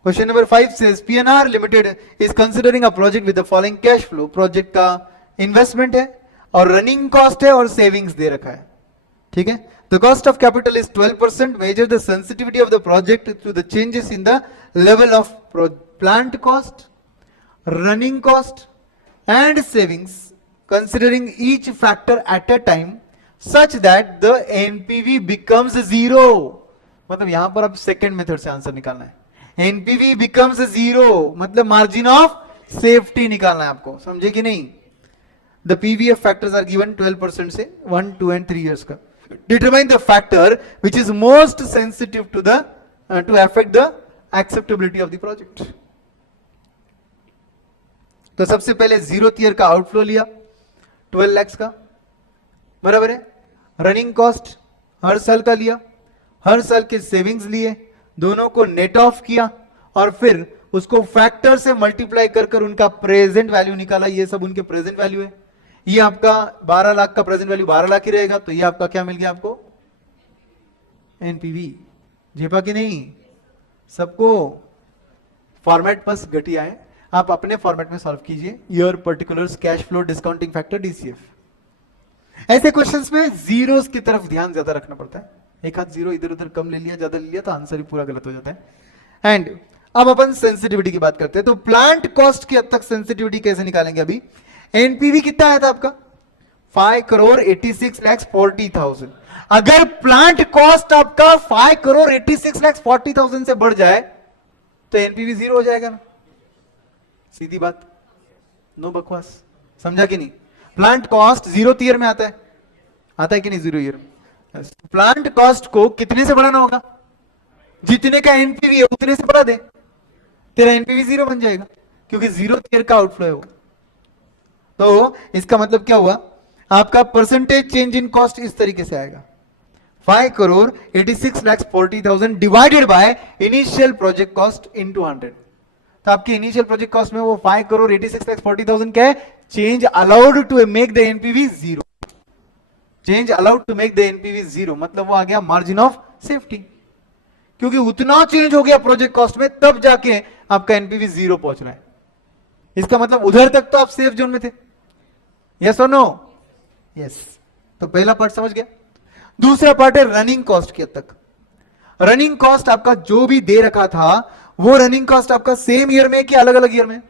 Question number 5 says PNR Limited is considering a project with the following cash flow. Project का investment है और running cost है और सेविंग्स दे रखा है, ठीक है? The cost of capital is 12%. Measure the sensitivity of the project to the changes in the level of plant cost, running cost and savings, considering each factor at a time such that the NPV becomes zero. मतलब यहां पर अब second method से answer निकालना है. NPV becomes zero मतलब margin of safety निकालना है आपको, समझे कि नहीं? The PVF factors are given 12% से 1, 2 and 3 years का. Determine the factor which is most sensitive to the to affect the acceptability of the project. तो सबसे पहले 0th ईयर का आउटफ्लो लिया 12 lakhs का, बराबर है? रनिंग कॉस्ट हर साल का लिया, हर साल के सेविंग्स लिए, दोनों को नेट ऑफ किया और फिर उसको फैक्टर से मल्टीप्लाई कर उनका प्रेजेंट वैल्यू निकाला. ये सब उनके प्रेजेंट वैल्यू है. ये आपका 12 लाख का प्रेजेंट वैल्यू 12 लाख ही रहेगा, तो ये आपका क्या मिल गया आपको? एनपीवी. झेपा कि नहीं? सबको फॉर्मेट बस घटिया है, आप अपने फॉर्मेट में सॉल्व कीजिए. Year, particulars, cash flow, discounting factor, DCF. ऐसे क्वेश्चंस में जीरोस की तरफ ध्यान ज्यादा रखना पड़ता है. एक हाथ जीरो इधर उधर कम ले लिया, ज्यादा ले लिया तो आंसर ही पूरा गलत हो जाता है. एंड अब अपन सेंसिटिविटी की बात करते हैं. तो प्लांट कॉस्ट की हद तक सेंसिटिविटी कैसे निकालेंगे? अभी एनपीवी कितना आया था आपका? 5,86,40,000. अगर प्लांट कॉस्ट आपका 5,86,40,000 से बढ़ जाए तो एनपीवी जीरो हो जाएगा ना? सीधी बात, नो बकवास. समझा कि नहीं? प्लांट कॉस्ट 0th ईयर में आता है कि नहीं? 0 ईयर में प्लांट कॉस्ट को कितने से बढ़ाना होगा? जितने का एनपीवी है उतने से बढ़ा दे, तेरा एनपीवी जीरो बन जाएगा, क्योंकि 0th ईयर का आउटफ्लो है वो. तो इसका मतलब क्या हुआ? आपका परसेंटेज चेंज इन कॉस्ट इस तरीके से आएगा, 5,86,40,000 divided by initial project cost into 100. तो आपकी इनिशियल प्रोजेक्ट कॉस्ट में वो 5,86,40,000 क्या है? Change allowed to make the NPV zero. Change allowed to make the NPV zero मतलब वो आ गया मार्जिन ऑफ सेफ्टी, क्योंकि उतना चेंज हो गया प्रोजेक्ट कॉस्ट में, तब जाके आपका एनपीवी जीरो पहुंच रहा है. इसका मतलब उधर तक तो आप सेफ जोन में थे. यस और नो? यस. तो पहला पार्ट समझ गया. दूसरा पार्ट है रनिंग कॉस्ट की हद तक. रनिंग कॉस्ट आपका जो भी दे रखा था वो रनिंग कॉस्ट आपका सेम ईयर में कि अलग अलग ईयर में?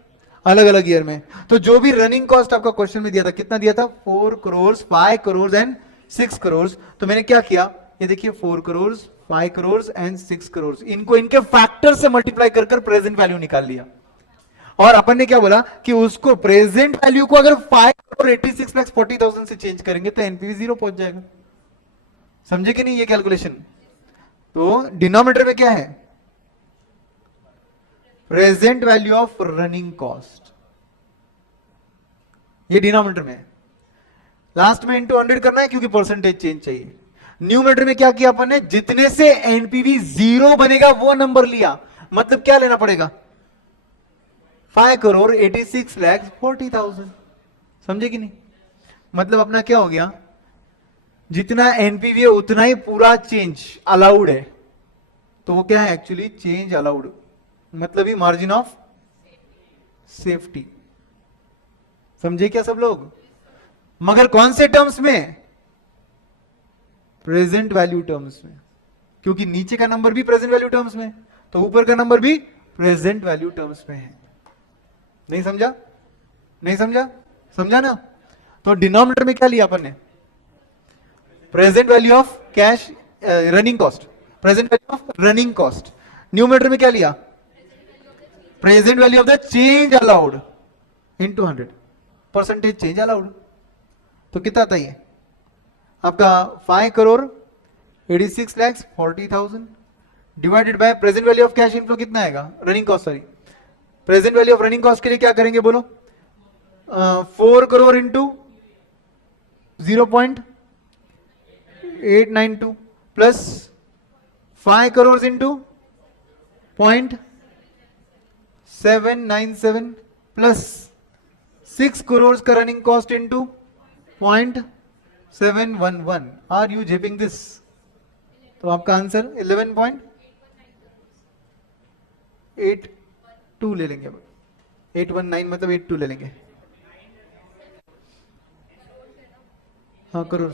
अलग अलग ईयर में. तो जो भी रनिंग कॉस्ट आपका क्वेश्चन में दिया था, कितना दिया था? 4 crores, 5 crores एंड 6 crores. तो मैंने क्या किया, ये देखिए 4 crores, 5 crores एंड 6 crores, इनको इनके फैक्टर से मल्टीप्लाई कर प्रेजेंट वैल्यू निकाल लिया. और अपन ने क्या बोला कि उसको प्रेजेंट वैल्यू को अगर 5,86,40,000 से चेंज करेंगे तो एनपीवी जीरो पहुंच जाएगा. समझे कि नहीं ये कैलकुलेशन? तो डिनोमिनेटर में क्या है? Present value of running cost, ये डिनोमिनेटर में है. लास्ट में इंटू 100 करना है क्योंकि परसेंटेज चेंज चाहिए. न्यूमरेटर में क्या किया अपन ने? जितने से एनपीवी जीरो बनेगा वो नंबर लिया. मतलब क्या लेना पड़ेगा? 5,86,40,000. समझे कि नहीं? मतलब अपना क्या हो गया? जितना एनपीवी है उतना ही पूरा चेंज अलाउड है. तो वो क्या है एक्चुअली? चेंज अलाउड मतलब ही मार्जिन ऑफ सेफ्टी. समझे क्या सब लोग? मगर कौन से टर्म्स में? प्रेजेंट वैल्यू टर्म्स में, क्योंकि नीचे का नंबर भी प्रेजेंट वैल्यू टर्म्स में तो ऊपर का नंबर भी प्रेजेंट वैल्यू टर्म्स में है. नहीं समझा? नहीं समझा? समझा ना? तो डिनोमिनेटर में क्या लिया अपन ने? Present value of cash running cost, present value of running cost. Numerator में क्या लिया? Present value of the change allowed into 100. Percentage change allowed. तो कितना आता है आपका 5 crore 86,40,000 divided by present value of cash inflow कितना आएगा, running cost, sorry present value of running cost के लिए क्या करेंगे बोलो, 4 crore into 0.892 plus 5 crore into 0.797 plus 6 crore का running cost into 0.711। Are you getting this? तो आपका आंसर 11.82 ले लेंगे, 819 मतलब 82 ले लेंगे। हाँ करोड़,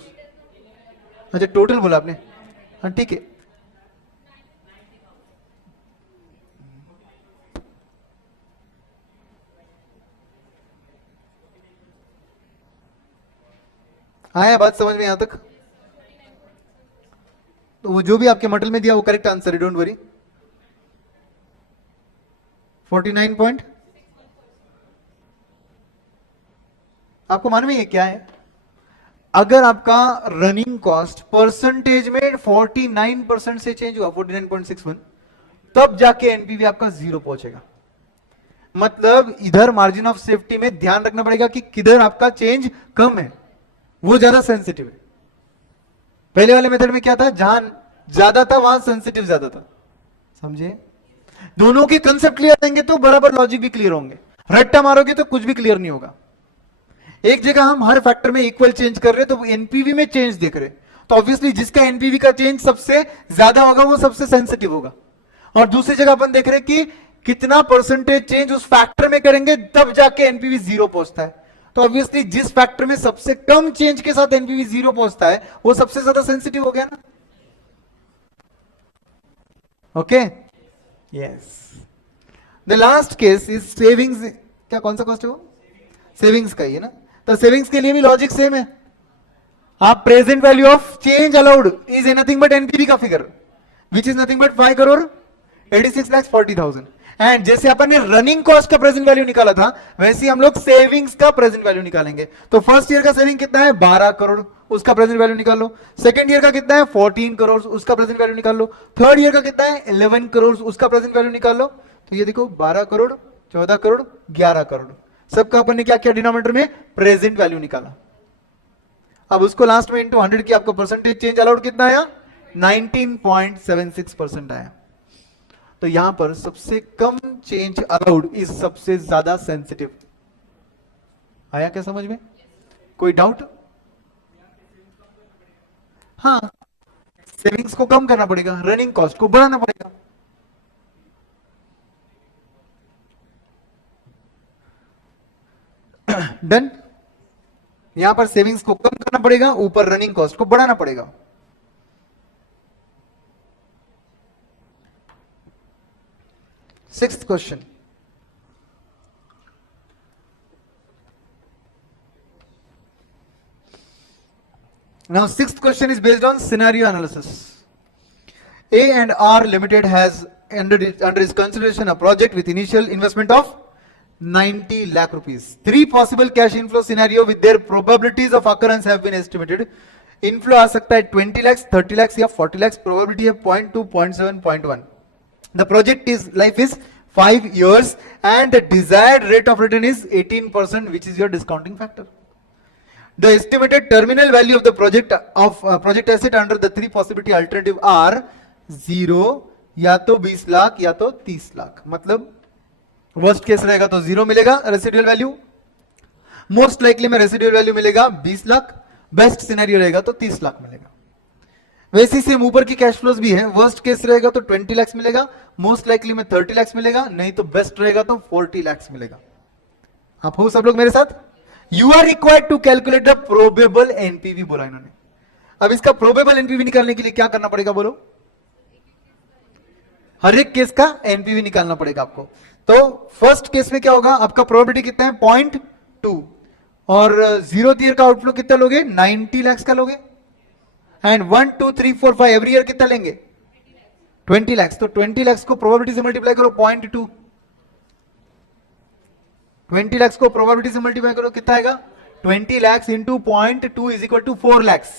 अच्छा टोटल बोला आपने, हाँ ठीक है। आया बात समझ में यहां तक? तो वो जो भी आपके मॉडल में दिया वो करेक्ट आंसर है, डोंट वरी। 49 पॉइंट, आपको मालूम है ये क्या है? अगर आपका रनिंग कॉस्ट परसेंटेज में 49% से चेंज हुआ 49.61, तब जाके एनपीवी आपका 0 पहुंचेगा। मतलब इधर मार्जिन ऑफ सेफ्टी में ध्यान रखना पड़ेगा कि किधर आपका चेंज कम है, वो ज्यादा सेंसिटिव है। पहले वाले मेथड में क्या था, जहां ज्यादा था वहां सेंसिटिव ज्यादा था, समझे? दोनों के कंसेप्ट क्लियर रहेंगे तो बराबर लॉजिक भी क्लियर होंगे, रट्टा मारोगे तो कुछ भी क्लियर नहीं होगा। एक जगह हम हर फैक्टर में इक्वल चेंज कर रहे हैं तो एनपीवी में चेंज देख रहे हैं, तो ऑब्वियसली जिसका एनपीवी का चेंज सबसे ज्यादा होगा वो सबसे सेंसिटिव होगा। और दूसरी जगह अपन देख रहे हैं कि कितना परसेंटेज चेंज उस फैक्टर में करेंगे तब जाके एनपीवी 0 पहुंचता है। तो ऑब्वियसली जिस फैक्टर में सबसे कम चेंज के साथ एनपीवी 0 पहुंचता है वो सबसे ज्यादा सेंसिटिव हो गया ना। Okay, yes. The last case is savings. क्या कौन सा कॉस्ट है वो? सेविंग्स का ही है ना। तो सेविंग्स के लिए भी लॉजिक सेम है। आप present value of change allowed is nothing but NPV का figure which is nothing but 5 crore 86,40,000। And जैसे अपन ने रनिंग कॉस्ट का प्रेजेंट वैल्यू निकाला था वैसे हम लोग सेविंग्स का प्रेजेंट वैल्यू निकालेंगे। तो फर्स्ट ईयर का सेविंग कितना है 12 करोड़, उसका प्रेजेंट वैल्यू निकाल लो। सेकंड ईयर का कितना है 14 करोड़, उसका प्रेजेंट वैल्यू निकाल लो। थर्ड ईयर का कितना है 11 करोड़, उसका प्रेजेंट वैल्यू निकाल लो। तो ये देखो 12 करोड़ 14 करोड़ 11 करोड़, सबका अपन ने क्या किया, डिनोमिनेटर में प्रेजेंट वैल्यू निकाला। अब उसको लास्ट में इंटू 100 की, आपको परसेंटेज चेंज अलाउड कितना आया 19.76% आया। तो यहां पर सबसे कम चेंज अलाउड इज सबसे ज्यादा सेंसिटिव। आया क्या समझ में? कोई डाउट? हाँ, सेविंग्स को कम करना पड़ेगा, रनिंग कॉस्ट को बढ़ाना पड़ेगा। डन। यहां पर सेविंग्स को कम करना पड़ेगा, ऊपर रनिंग कॉस्ट को बढ़ाना पड़ेगा। Sixth question. Now sixth question is based on scenario analysis. A and R Limited has under its consideration a project with initial investment of 90 lakh rupees. Three possible cash inflow scenario with their probabilities of occurrence have been estimated. Inflow आ सकता है 20 lakhs, 30 lakhs या 40 lakhs. Probability है 0.2, 0.7, 0.1. The project is life is 5 years and the desired rate of return is 18%, which is your discounting factor. The estimated terminal value of the project asset under the three possibility alternative are 0 या तो 20 लाख या तो 30 लाख। मतलब worst case रहेगा तो 0 मिलेगा residual value, most likely में residual value मिलेगा 20 लाख, बेस्ट सिनेरियो रहेगा तो 30 लाख मिलेगा। वैसे सेम ऊपर की कैश फ्लोज भी है, वर्स्ट केस रहेगा तो 20 लाख मिलेगा, मोस्ट लाइकली में 30 लाख मिलेगा, नहीं तो बेस्ट रहेगा तो 40 लाख मिलेगा। आप हो सब लोग मेरे साथ? You are required to calculate the probable NPV बोला इन्होंने। अब इसका प्रोबेबल एनपीवी निकालने के लिए क्या करना पड़ेगा बोलो? हर एक केस का एनपीवी निकालना पड़ेगा आपको। तो फर्स्ट केस में क्या होगा, आपका प्रोबेबिलिटी कितना है 0.2 और 0th ईयर का आउटफ्लो कितना लोगे 90 लाख का लोगे, एंड 1 2 3 4 5 एवरी ईयर कितना लेंगे 20 लाख। तो 20 लाख को प्रोबेबिलिटी से मल्टीप्लाई करो 0.2, 20 lakhs को प्रोबेबिलिटी से मल्टीप्लाई करो, कितना आएगा? 20 lakhs into 0.2 is equal to 4 lakhs।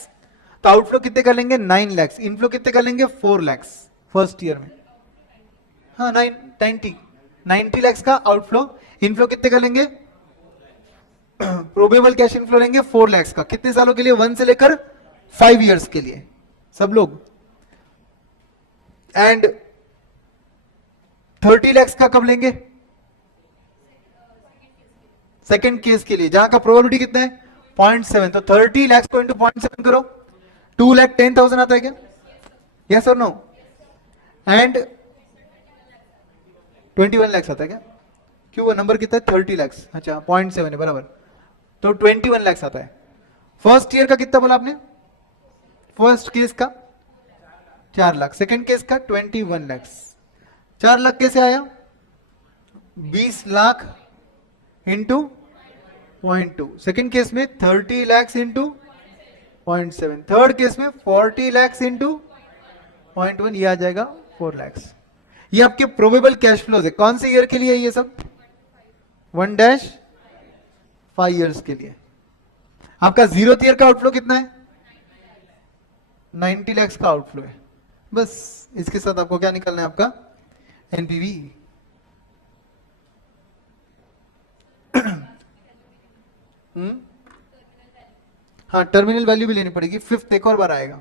तो आउटफ्लो कितने कर लेंगे? 9 lakhs। इनफ्लो कितने कर लेंगे? 4 lakhs फर्स्ट ईयर में। हाँ 90 lakhs का आउटफ्लो। इनफ्लो कितने कर लेंगे? प्रोबेबल कैश इनफ्लो लेंगे 4 lakhs का। कितने सालों के लिए? 1 से लेकर 5 years के लिए सब लोग। एंड 30 lakhs का कब लेंगे? सेकेंड केस के लिए, जहां का प्रोबेबिलिटी कितना है? 0.7। तो 30 lakhs को इंटू 0.7 करो, 2,10,000 आता है क्या? यस और नो? एंड 21 lakhs आता है क्या? क्यों, वो नंबर कितना है? 30 lakhs। अच्छा 0.7 है, बराबर। तो 21 lakhs आता है। फर्स्ट ईयर का कितना बोला आपने? फर्स्ट केस का 4 लाख, सेकेंड केस का 21 lakhs। 4 लाख कैसे आया? 20 लाख इंटू 0.2। सेकेंड केस में 30 lakhs इंटू 0.7। थर्ड केस में 40 lakhs इंटू 0.1, ये आ जाएगा 4 lakhs। ये आपके प्रोबेबल कैश फ्लोज है। कौन से ईयर के लिए ये सब? 1-5 years के लिए। आपका 0th ईयर का आउटफ्लो कितना है? 90 lakhs का आउटफ्लो है। बस इसके साथ आपको क्या निकालना है? आपका एनपीवी। हाँ टर्मिनल वैल्यू भी लेनी पड़ेगी। फिफ्थ एक और बार आएगा,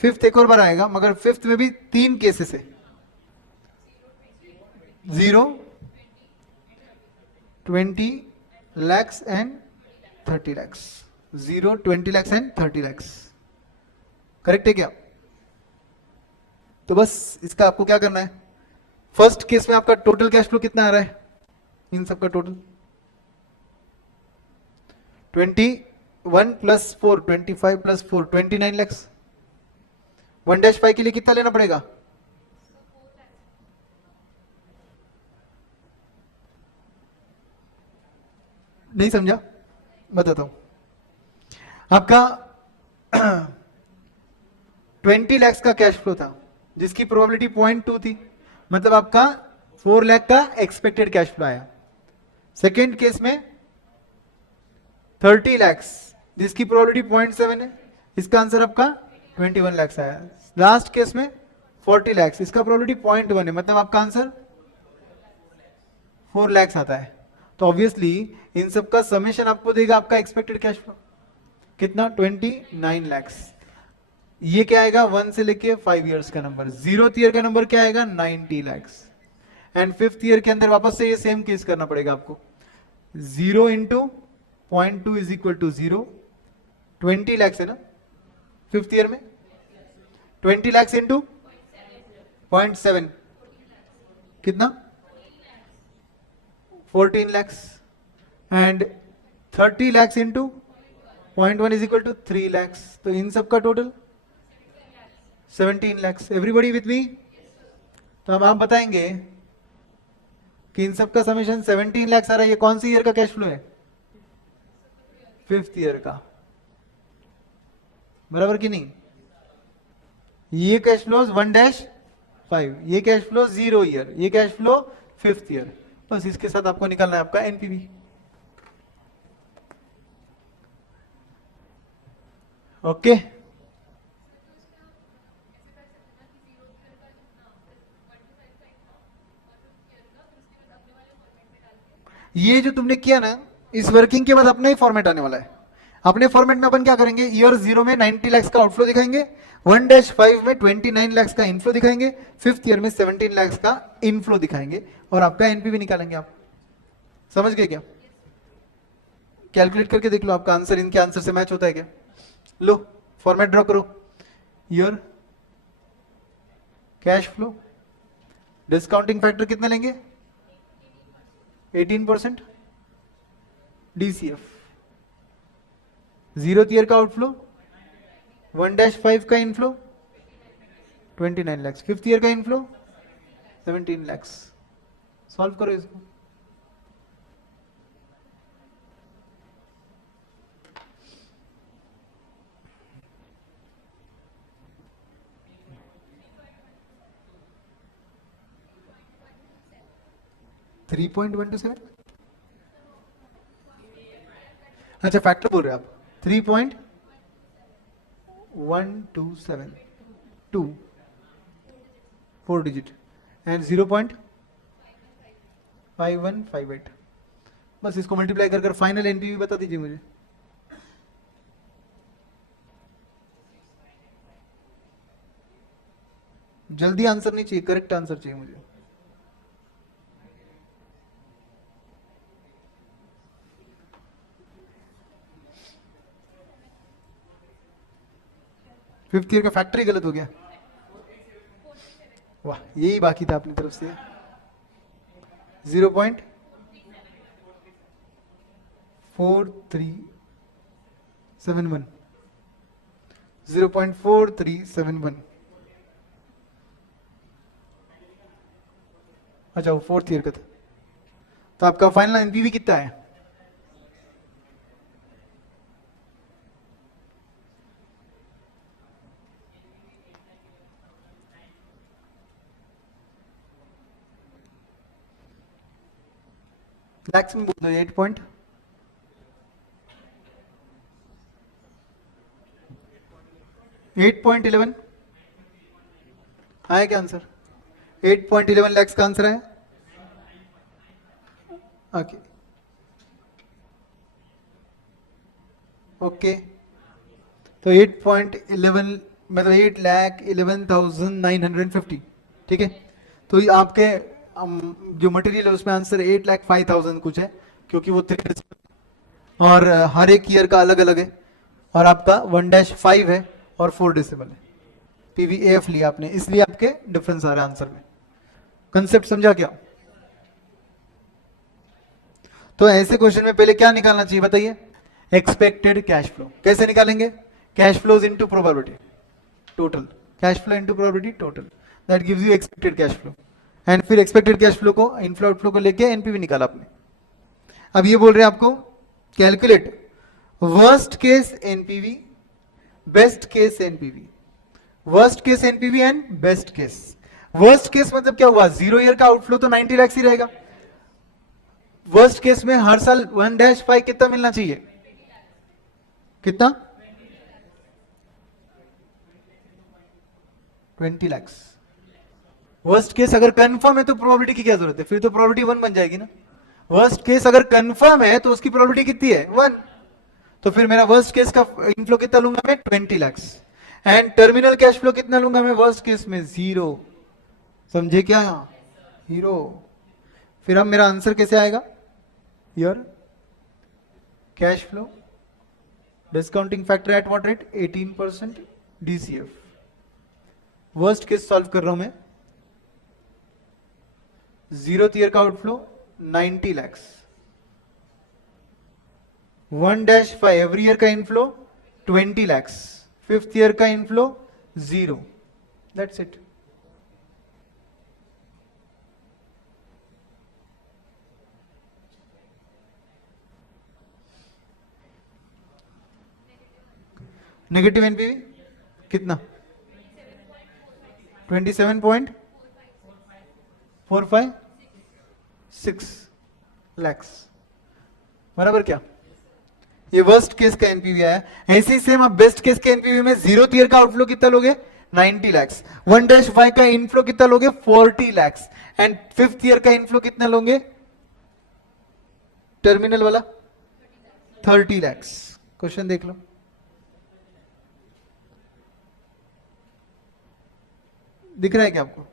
फिफ्थ एक और बार आएगा, मगर फिफ्थ में भी 3 केसेस है। 0, 20 lakhs and 30 lakhs। 0, 20 lakhs and 30 lakhs। Correct है क्या? तो बस इसका आपको क्या करना है? फर्स्ट केस में आपका टोटल कैश फ्लो कितना आ रहा है? इन सब का टोटल 21 प्लस 4, 25 प्लस 4, 29 lakhs। 1-5 के लिए कितना लेना पड़ेगा? नहीं समझा? बताता हूं। आपका 20 lakhs का कैश फ्लो था, जिसकी प्रोबेबिलिटी 0.2 थी, मतलब आपका 4 लाख का एक्सपेक्टेड कैश फ्लो आया। सेकेंड केस में 30 lakhs, जिसकी प्रोबेबिलिटी 0.7 है, इसका आंसर आपका 21 lakhs आया। लास्ट केस में 40 lakhs, इसका प्रोबेबिलिटी 0.1 है, मतलब आपका आंसर 4 lakhs आता है। तो ऑब्वियसली इन सब का समेशन आपको देगा आपका एक्सपेक्टेड कैश फ्लो कितना? 29 lakhs। ये क्या आएगा? 1 से लेके 5 years का नंबर। 0th ईयर का नंबर क्या आएगा? 90 lakhs। एंड 5th ईयर के अंदर वापस से ये सेम केस करना पड़ेगा आपको। 0 into 0.2 is equal to 0। 20 lakhs है ना 5th ईयर में? 20 lakhs इंटू 0.7 कितना? 14 lakhs। And 30 lakhs into 0.1 is equal to 3 lakhs। तो इन सब का total 17 lakhs। Everybody with me? तो अब आप बताएंगे कि इन सब का समेशन 17 lakhs आ रहा है। ये कौन सी ईयर का कैश फ्लो है? 5th ईयर का। बराबर कि नहीं? ये कैश फ्लो 1-5, ये कैश फ्लो 0 ईयर, ये कैश फ्लो 5th ईयर। बस इसके साथ आपको निकालना है आपका एनपीवी। ओके ये जो तुमने किया ना, इस वर्किंग के बाद अपना ही फॉर्मेट आने वाला है। अपने फॉर्मेट में अपन क्या करेंगे? ईयर 0 में 90 lakhs का आउटफ्लो दिखाएंगे, 1-5 में 29 lakhs का इनफ्लो दिखाएंगे, 5th ईयर में 17 lakhs का इनफ्लो दिखाएंगे, और आपका एनपीवी निकालेंगे। आप समझ गए क्या? कैलकुलेट करके देख लो आपका आंसर इनके आंसर से मैच होता है क्या? लो फॉर्मेट ड्रॉ करो। Year, cash flow, discounting factor कितने लेंगे? 18%। डीसीएफ, 0th ईयर का आउटफ्लो, 1-5 का इनफ्लो 29 lakhs, 5th ईयर का इनफ्लो 17 lakhs। सॉल्व करो इसको। $3.127 अच्छा फैक्टर बोल रहे हैं आप 3.127 2 4 डिजिट एंड 0.5158, बस इसको मल्टीप्लाई कर फाइनल एनपीवी बता दीजिए मुझे। जल्दी आंसर नहीं चाहिए, करेक्ट आंसर चाहिए मुझे। फिफ्थ ईयर का फैक्टरी गलत हो गया, वाह यही बाकी था अपनी तरफ से। 0.4371 0.4371। अच्छा वो फोर्थ ईयर का था। तो आपका फाइनल एनपीवी कितना है? लैक्स में बोल दो 8.11 आया क्या आंसर? 8.11 लैक्स का आंसर है। ओके ओके, तो 8.11 मतलब 8,11,950, ठीक है। तो ये आपके जो मटेरियल है उसमें आंसर 8,05,000 कुछ है, क्योंकि वो 3 और हर एक ईयर का अलग अलग है, और आपका 1-5 है और 4 डेसिमल है। पीवीएफ लिया आपने, इसलिए आपके डिफरेंस आ रहा है आंसर में। कंसेप्ट समझा क्या? तो ऐसे क्वेश्चन में पहले क्या निकालना चाहिए बताइए? Expected cash flow. कैसे निकालेंगे? Cash flows into probability total, cash flow into probability total, that gives you expected cash flow. And फिर एक्सपेक्टेड कैश फ्लो को, इनफ्लो आउटफ्लो को लेके एनपीवी निकाला आपने। अब ये बोल रहे हैं आपको calculate worst case NPV, best case NPV, worst case NPV and best case. Worst case मतलब क्या हुआ? 0 ईयर का आउटफ्लो तो 90 लाख ही रहेगा। वर्स्ट केस में हर साल 1-5 कितना मिलना चाहिए? कितना? 20 लाख। वर्स्ट केस अगर कंफर्म है तो प्रोबेबिलिटी की क्या जरूरत है? फिर तो प्रोबेबिलिटी 1 बन जाएगी ना। वर्स्ट केस अगर कंफर्म है तो उसकी प्रोबेबिलिटी कितनी है? 1। तो फिर मेरा वर्स्ट केस का इनफ्लो कितना लूंगा मैं? 20 lakh. And terminal cash flow कितना लूंगा मैं वर्स्ट केस में? 0। समझे क्या? 0। फिर अब मेरा आंसर कैसे आएगा? Your cash flow discounting factor at what rate? 18% DCF। Worst case solve कर रहा हूं मैं। 0th ईयर का आउटफ्लो 90 लाख, 1-5 एवरी ईयर का इनफ्लो 20 लाख, 5th ईयर का inflow 0। That's it. Negative NPV कितना? 27.456 लैक्स, बराबर क्या? ये वर्स्ट केस का एनपीवी आया। ऐसे ही सेम आप बेस्ट केस के एनपीवी में 0th ईयर का आउटफ्लो कितना लोगे? 90 लैक्स। 1-5 का इनफ्लो कितना लोगे? 40 लैक्स। एंड 5th ईयर का इनफ्लो कितना लोगे? टर्मिनल वाला 30 लैक्स। क्वेश्चन देख लो। दिख रहा है क्या आपको?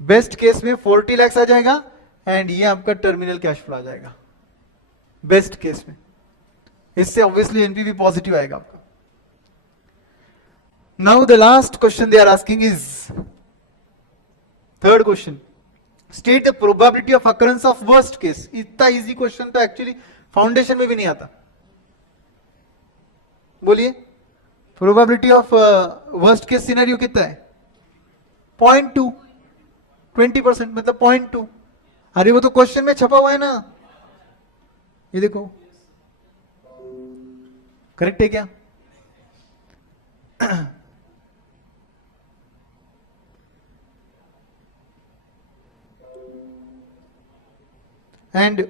बेस्ट केस में 40 लैक्स आ जाएगा एंड ये आपका टर्मिनल कैश फ्लो आ जाएगा बेस्ट केस में। इससे ऑब्वियसली एनपीवी पॉजिटिव आएगा आपका। Now the last question they are asking is third question, state the probability of occurrence of worst case. इतना इजी क्वेश्चन तो एक्चुअली फाउंडेशन में भी नहीं आता। बोलिए probability of worst case scenario कितना है? 0.2, 20% मतलब 0.2। अरे वो तो क्वेश्चन में छपा हुआ है ना, ये देखो। करेक्ट है क्या? एंड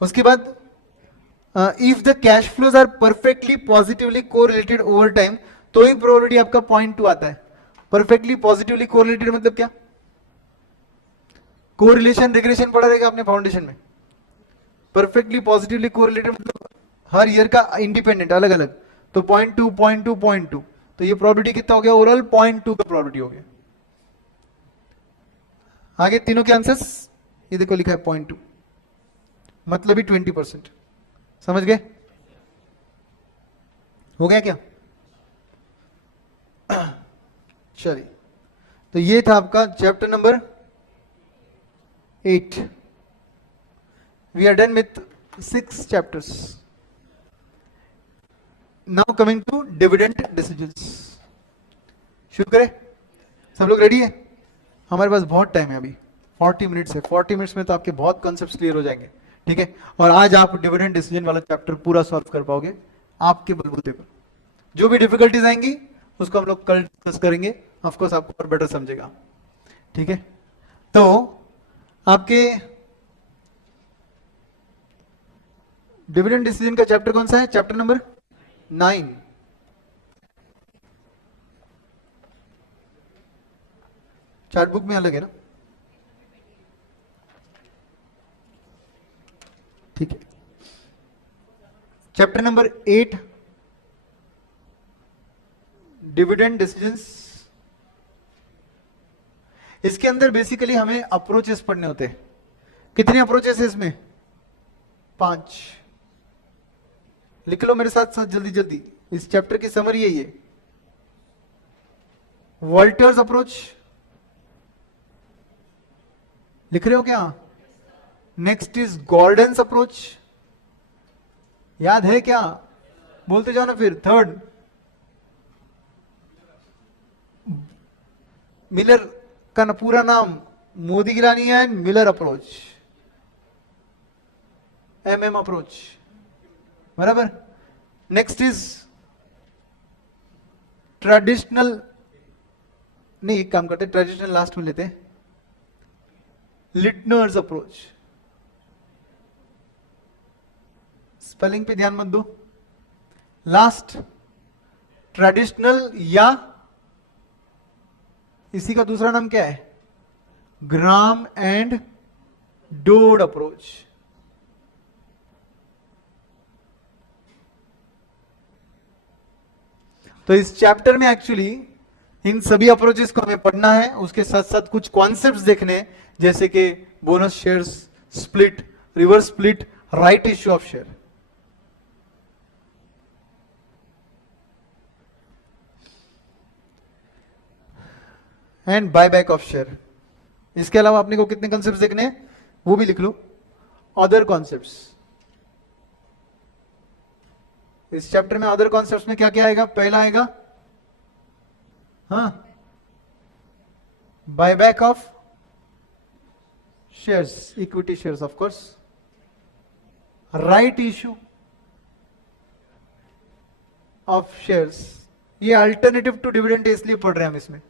उसके बाद if the cash flows are perfectly positively correlated over time, तो ही प्रोबेबिलिटी आपका 0.2 आता है. परफेक्टली पॉजिटिवली कोरिलेटेड मतलब क्या? कोरिलेशन रिग्रेशन पढ़ा रहेगा आपने फाउंडेशन में. परफेक्टली पॉजिटिवली कोरिलेटेड मतलब हर ईयर का इंडिपेंडेंट अलग अलग. तो 0.2 0.2 0.2, तो ये प्रोबेबिलिटी कितना हो गया? ओवरऑल 0.2 का प्रोबेबिलिटी हो गया. आगे तीनों के आंसर्स ये देखो लिखा है 0.2, मतलब ही 20%. समझ गए? हो गया क्या? चलिए, तो ये था आपका chapter number 8. We are done with 6 chapters. Now coming to dividend decisions. शुरू करें? सब लोग रेडी है? हमारे पास बहुत टाइम है अभी, 40 मिनट्स है. 40 मिनट्स में तो आपके बहुत कॉन्सेप्ट्स क्लियर हो जाएंगे. ठीक है, और आज आप डिविडेंड डिसीजन वाला चैप्टर पूरा सॉल्व कर पाओगे आपके बलबूते पर. जो भी डिफिकल्टीज आएंगी उसको हम लोग कल डिस्कस करेंगे. ऑफ कोर्स आपको और बेटर समझेगा. ठीक है, तो आपके डिविडेंड डिसीजन का चैप्टर कौन सा है? Chapter number 9. चार्ट बुक में अलग है ना? ठीक है, चैप्टर नंबर 8 डिविडेंड डिसीजंस. इसके अंदर बेसिकली हमें अप्रोचेस पढ़ने होते हैं. कितने अप्रोचेस है इसमें? 5. लिख लो मेरे साथ साथ जल्दी जल्दी. इस चैप्टर की समरी है ये. वॉल्टर्स अप्रोच लिख रहे हो क्या? Next is Gordon's approach. याद है क्या? बोलते जाओ ना फिर. थर्ड मिलर का ना पूरा नाम Modigliani and Miller approach, MM approach. बराबर. नेक्स्ट इज ट्रेडिशनल, नहीं एक काम करते ट्रेडिशनल लास्ट में लेते हैं. लिटनर्स अप्रोच. स्पेलिंग पे ध्यान मत दो. लास्ट ट्रेडिशनल, या इसी का दूसरा नाम क्या है? Graham and Dodd approach. तो इस चैप्टर में एक्चुअली इन सभी अप्रोचेस को हमें पढ़ना है. उसके साथ साथ कुछ कॉन्सेप्ट्स देखने हैं, जैसे कि bonus shares, split, reverse split, right issue of share. And buyback of share. इसके अलावा आपने को कितने कॉन्सेप्ट्स देखने हैं वो भी लिख लो. Other concepts. इस चैप्टर में अदर कॉन्सेप्ट्स में क्या क्या आएगा? पहला आएगा buyback of shares, equity shares of course. Right issue of shares. ये अल्टरनेटिव टू डिविडेंड है इसलिए पढ़ रहे हैं हम इसमें.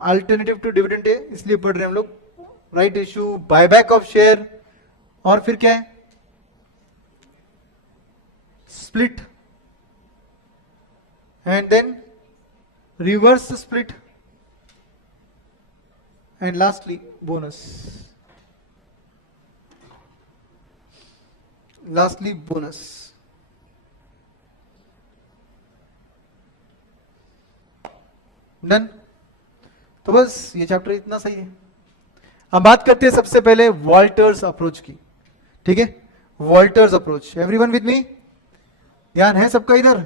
अल्टरनेटिव टू डिविडेंड है इसलिए पढ़ रहे हैं हम लोग. Right issue, buyback of share, और फिर क्या है? Split, and then reverse split, and lastly bonus. Lastly bonus. Done. तो बस ये चैप्टर इतना सही है. अब बात करते हैं सबसे पहले वॉल्टर्स अप्रोच की. ठीक है, Walter's approach. Everyone with me? ध्यान है सबका इधर?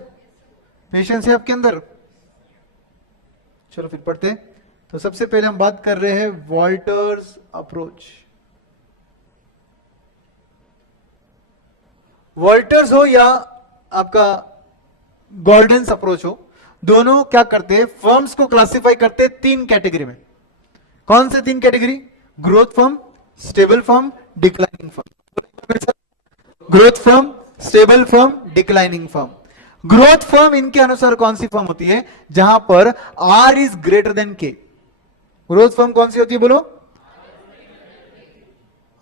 पेशेंस है आपके अंदर? चलो फिर पढ़ते हैं. तो सबसे पहले हम बात कर रहे हैं वॉल्टर्स अप्रोच. वॉल्टर्स हो या आपका गॉर्डन्स अप्रोच हो, दोनों क्या करते हैं? फर्म्स को क्लासिफाई करते हैं 3 कैटेगरी में. कौन से 3 category? Growth firm, stable firm, declining firm. Growth firm, stable firm, declining firm. Growth firm इनके अनुसार कौन सी फर्म होती है? जहां पर R is greater than K. Growth firm कौन सी होती है? बोलो.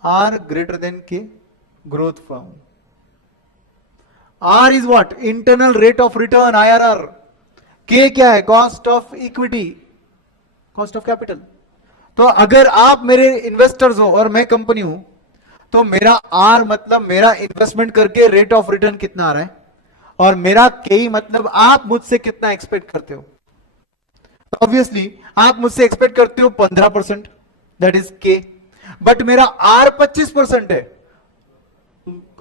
R greater than K, growth firm. R is what? Internal rate of return, IRR. K क्या है? Cost of equity, cost of capital. तो अगर आप मेरे इन्वेस्टर्स हो और मैं कंपनी हूं, तो मेरा आर मतलब मेरा इन्वेस्टमेंट करके रेट ऑफ रिटर्न कितना आ रहा है, और मेरा के मतलब आप मुझसे कितना एक्सपेक्ट करते हो. ऑब्वियसली आप मुझसे एक्सपेक्ट करते हो 15%, दैट इज के, बट मेरा आर 25% है.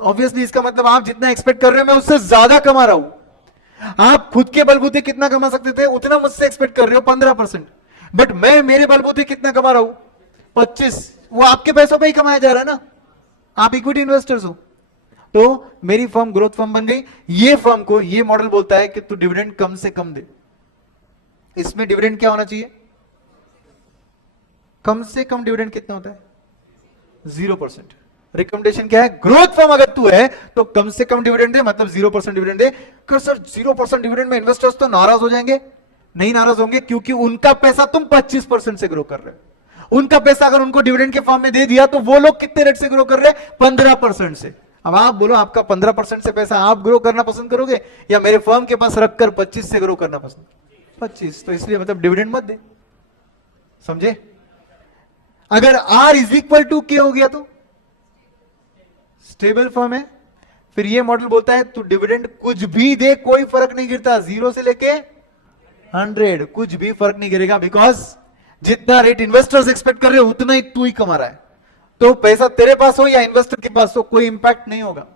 ऑब्वियसली इसका मतलब आप जितना एक्सपेक्ट कर रहे हो मैं उससे ज्यादा कमा रहा हूं. आप खुद के बलबूते कितना कमा सकते थे उतना मुझसे एक्सपेक्ट कर रहे हो 15%, बट मैं मेरे बलबूते कितना कमा रहा हूं 25. वो आपके पैसों पे ही कमाया जा रहा है ना, आप इक्विटी इन्वेस्टर्स हो. तो मेरी फर्म ग्रोथ फर्म बन गई. ये फर्म को ये मॉडल बोलता है कि तू डिविडेंड कम से कम दे. इसमें डिविडेंड क्या होना चाहिए? कम से कम डिविडेंड कितना होता है? 0%. रिकमेंडेशन क्या है? ग्रोथ फर्म अगर तू है तो कम से कम डिविडेंड दे, मतलब 0% डिविडेंड दे. सर 0% डिविडेंड में इन्वेस्टर्स तो नाराज हो जाएंगे. नहीं नाराज होंगे, क्योंकि उनका पैसा तुम 25% से ग्रो कर रहे हो. उनका पैसा अगर उनको डिविडेंड के फॉर्म में दे दिया तो वो लोग कितने रेट से ग्रो कर रहे हैं? 15% से. अब आप बोलो आपका 15% से पैसा आप ग्रो करना पसंद करोगे या मेरे फर्म के पास रखकर 25 से ग्रो करना पसंद? 25. तो इसलिए मतलब डिविडेंड मत दे. समझे? अगर आर इज इक्वल टू के हो गया तो स्टेबल फर्म है. फिर ये मॉडल बोलता है तू डिविडेंड कुछ भी दे कोई फर्क नहीं गिरता, 0 से लेके 100 कुछ भी फर्क नहीं गिरेगा, बिकॉज जितना रेट इन्वेस्टर्स एक्सपेक्ट कर रहे हो उतना ही तू ही कमा रहा है. तो पैसा तेरे पास हो या इन्वेस्टर के पास हो कोई इंपैक्ट नहीं होगा.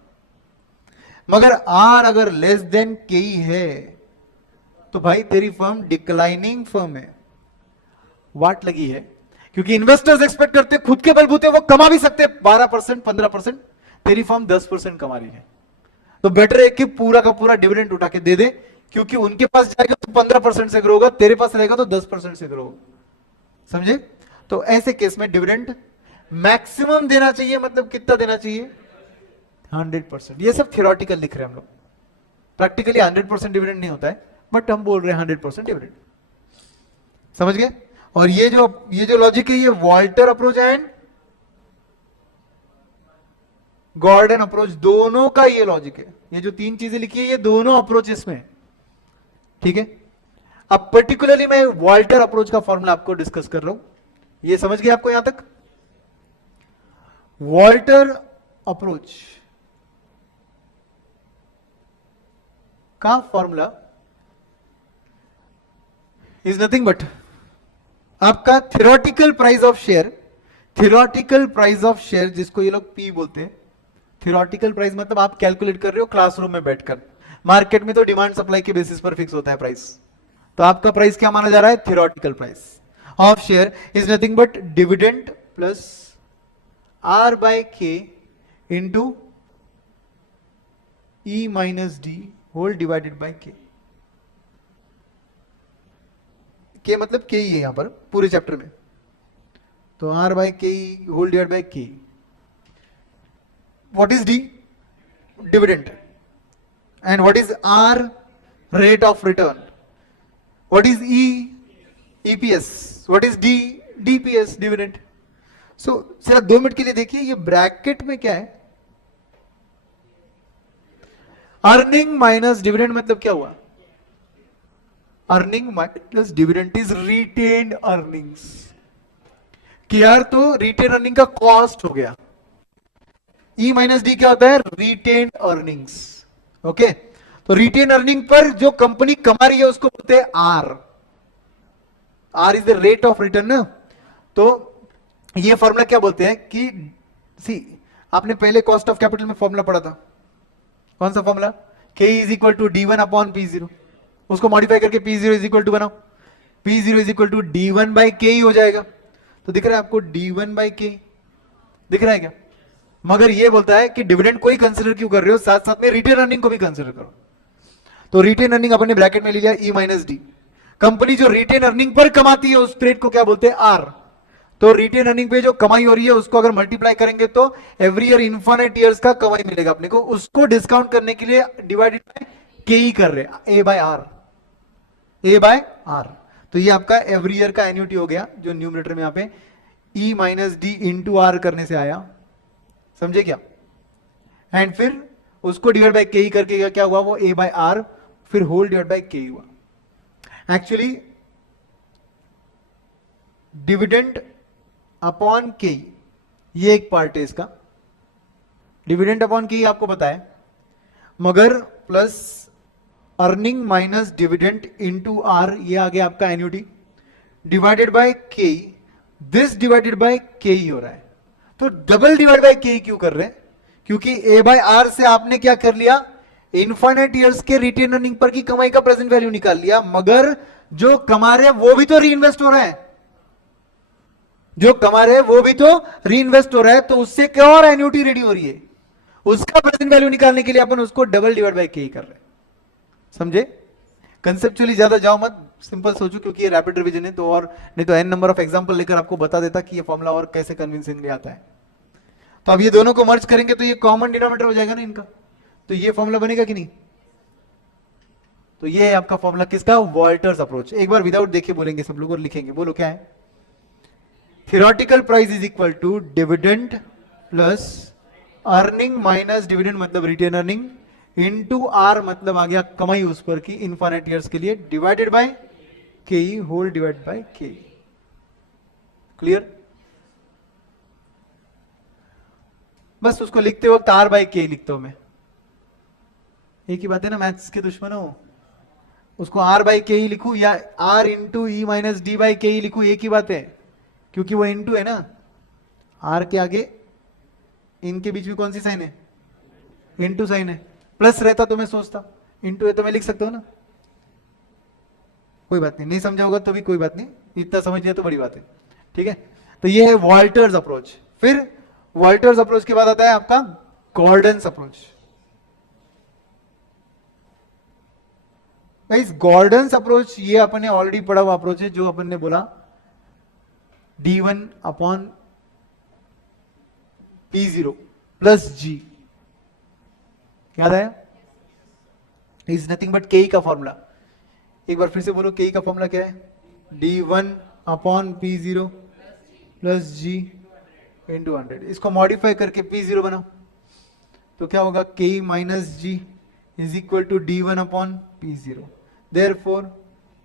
मगर आर अगर लेस देन के है तो भाई तेरी फर्म डिक्लाइनिंग फर्म है. वाट लगी है, क्योंकि इन्वेस्टर्स एक्सपेक्ट करते खुद के बलबूते वो कमा भी सकते 12% 15%, तेरी फर्म 10% कमा रही है. तो बेटर है कि पूरा का पूरा डिविडेंड उठा के दे दे, क्योंकि उनके पास जाएगा तो 15% से ग्रो होगा, तेरे पास रहेगा तो 10% से ग्रो होगा. समझे? तो ऐसे केस में डिविडेंड मैक्सिमम देना चाहिए. मतलब कितना देना चाहिए? 100%. ये सब थियोरेटिकल लिख रहे हैं हम लोग. प्रैक्टिकली 100% डिविडेंड नहीं होता है, बट हम बोल रहे हैं 100% डिविडेंड. समझ गए? और ये जो लॉजिक है ये Walter approach and Gordon approach दोनों का ये लॉजिक है. ये जो 3 चीजें लिखी है ये दोनों अप्रोचेस में. ठीक है? अब पर्टिकुलरली मैं वॉल्टर अप्रोच का फॉर्मूला आपको डिस्कस कर रहा हूं. ये समझ गए आपको यहां तक? वॉल्टर अप्रोच का फॉर्मूला इज नथिंग बट आपका theoretical price of share. Theoretical price of share जिसको ये लोग पी बोलते हैं. थियोरेटिकल प्राइस मतलब आप कैलकुलेट कर रहे हो क्लासरूम में बैठकर. मार्केट में तो डिमांड सप्लाई के बेसिस पर फिक्स होता है प्राइस. तो आपका प्राइस क्या माना जा रहा है? Theoretical price of share is nothing but dividend plus R by K into E minus D whole divided by K. K मतलब के ही है यहां पर पूरे चैप्टर में. तो R by K whole divide by K. What is D? Dividend. And what is R? Rate of return. What is E? EPS. What is D? DPS, dividend. So सिर्फ 2 minute के लिए देखिए ये ब्रैकेट में क्या है? अर्निंग माइनस डिविडेंड मतलब क्या हुआ? Earning minus dividend is retained earnings. यार तो रिटेन अर्निंग का कॉस्ट हो गया. ई माइनस डी क्या होता है? Retained earnings. ओके? तो रिटेन अर्निंग पर जो कंपनी कमा रही है उसको बोलते हैं R. R is the rate of return ना. तो ये फॉर्मूला क्या बोलते हैं कि सी आपने पहले कॉस्ट ऑफ कैपिटल में फॉर्मूला पढ़ा था. कौन सा formula? K is equal to D one upon P zero. उसको मॉडिफाई करके P zero is equal to बनाओ. P zero is equal to D one by K ही हो जाएगा. तो दिख रहा है आपको डी वन बाई के दिख रहा है क्या? मगर ये बोलता है कि डिविडेंड को ही कंसिडर क्यों कर रहे हो, साथ साथ में रिटेन अर्निंग को भी कंसिडर करो. तो रिटेन अर्निंग अपने ब्रैकेट में ले लिया ई माइनस डी. कंपनी जो रिटेन अर्निंग पर कमाती है उस रेट को क्या बोलते हैं? आर. तो रिटेन अर्निंग पे जो कमाई हो रही है उसको अगर मल्टीप्लाई करेंगे तो एवरी ईयर इन्फिनिट ईयर्स का कमाई मिलेगा अपने को. उसको डिस्काउंट करने के लिए डिवाइडेड बाय के ही कर रहे हैं. A by R. A by R. तो ये आपका एवरी ईयर का एन्युटी हो गया जो न्यूमरेटर में यहां पे ई माइनस डी इंटू आर करने से आया. समझे क्या? एंड फिर उसको डिवाइड बाय के करके क्या हुआ, वो ए बाय आर, फिर होल डिवाइड बाय के हुआ। एक्चुअली डिविडेंड अपॉन के, ये एक पार्ट है इसका, डिविडेंड अपॉन के आपको पता है, मगर plus earning minus dividend into R, ये आ गया आपका annuity, divided by K, this divided by K ही हो रहा है। तो डबल डिवाइड बाय के क्यों कर रहे हैं, क्योंकि ए बाय आर से आपने क्या कर लिया, इनफाइनाइट ईयर्स के रिटेन अर्निंग पर की कमाई का प्रेजेंट वैल्यू निकाल लिया, मगर जो कमा रहे हैं वो भी तो री इन्वेस्ट हो रहा है, जो कमा रहे हैं वो भी तो री इन्वेस्ट हो रहा है, तो उससे क्या और एन्युटी रेडी हो रही है, उसका प्रेजेंट वैल्यू निकालने के लिए अपन उसको डबल डिवाइड बाय के कर रहे हैं। समझे? कंसेप्चुअली ज्यादा जाओ मत, सिंपल सोचो, क्योंकि ये रैपिड रिवीजन है, तो और नहीं तो एन नंबर ऑफ एग्जांपल लेकर आपको बता देता कि ये फॉर्मूला और कैसे कन्विंसिंगली आता है। तो अब ये दोनों को मर्ज करेंगे तो ये कॉमन डिनोमिनेटर हो जाएगा ना इनका, तो ये फॉर्मूला बनेगा कि नहीं? तो ये है आपका फॉर्मूला किसका, वॉल्टर्स अप्रोच। एक बार विदाउट देखे बोलेंगे सब लोग और लिखेंगे, बोलो क्या है, theoretical price is equal to dividend plus earning minus dividend मतलब रिटेन अर्निंग इनटू आर मतलब आ गया कमाई उस पर की इनफाइनाइट ईयर्स के लिए, divided by K whole divide by के। क्लियर? बस उसको लिखते वक्त आर बाय के लिखता हूं मैं, एक ही बात है ना मैथ्स के दुश्मनों, उसको आर बाय के ही लिखूं या R into E minus D by K ही लिखूं, एक ही बात है, क्योंकि वो इंटू है ना, आर के आगे इनके बीच में कौन सी साइन है, इंटू साइन है, प्लस रहता तो मैं सोचता, इंटू है तो मैं लिख सकता हूं ना, कोई बात नहीं, नहीं समझा होगा तो भी कोई बात नहीं, इतना समझ लिया तो बड़ी बात है। ठीक है, तो ये है वॉल्टर्स अप्रोच। फिर वॉल्टर्स अप्रोच के बाद आता है आपका गॉर्डन्स अप्रोच। इस गॉर्डन्स अप्रोच ये अपन ने ऑलरेडी पढ़ा हुआ अप्रोच है, जो अपन ने बोला D1 upon P0 plus G, याद आया? इज नथिंग बट के का फॉर्मूला। एक बार फिर से बोलो, के का फॉर्मूला क्या है, D1 upon P0 plus G into 100। इसको मॉडिफाई करके P0 बनाओ तो क्या होगा, K minus G is equal to D1 upon P0, therefore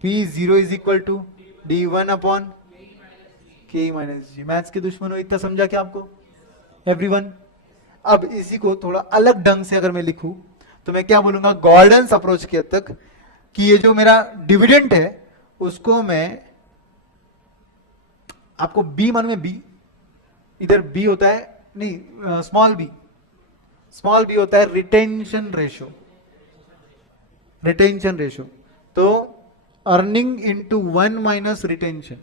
P0 is equal to D1 upon K minus G। Maths के दुश्मनों, इतना समझा क्या आपको एवरीवन? अब इसी को थोड़ा अलग ढंग से अगर मैं लिखूं तो मैं क्या बोलूंगा, गॉर्डन्स अप्रोच के हद तक कि ये जो मेरा डिविडेंड है उसको मैं आपको बी मानू, में बी, इधर बी होता है नहीं, स्मॉल बी होता है रिटेंशन रेशो, रिटेंशन रेशो। तो earning into 1 minus retention.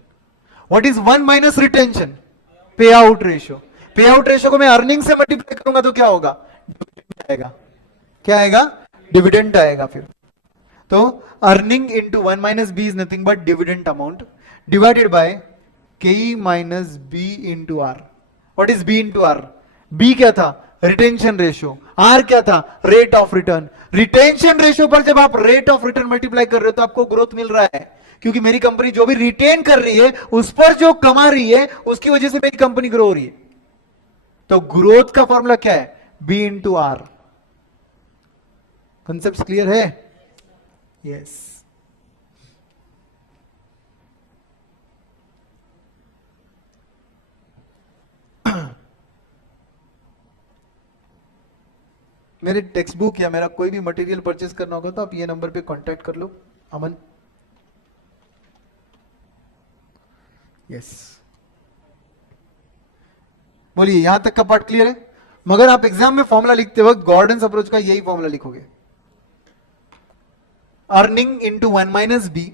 What is 1 minus retention? पे आउट रेशो। पे आउट रेशो को मैं अर्निंग से मल्टीप्लाई करूंगा तो क्या होगा, आएगा, क्या आएगा, डिविडेंड आएगा। फिर तो earning into 1 minus B is nothing but dividend amount divided by K minus B into R. What is B into R? B क्या था, रिटेंशन रेशियो, आर क्या था, rate of return. Retention ratio पर जब आप रेट ऑफ रिटर्न मल्टीप्लाई कर रहे हो तो आपको ग्रोथ मिल रहा है, क्योंकि मेरी कंपनी जो भी रिटेन कर रही है उस पर जो कमा रही है उसकी वजह से मेरी कंपनी ग्रो हो रही है। तो ग्रोथ का फॉर्मूला क्या है, B into R. Concept clear है? यस। मेरे टेक्स्ट बुक या मेरा कोई भी मटेरियल परचेस करना होगा तो आप ये नंबर पे कांटेक्ट कर लो, अमन। यस, बोलिए, यहां तक का पार्ट क्लियर है? मगर आप एग्जाम में फॉर्मूला लिखते वक्त गॉर्डन्स अप्रोच का यही फॉर्मूला लिखोगे, अर्निंग इंटू 1 माइनस बी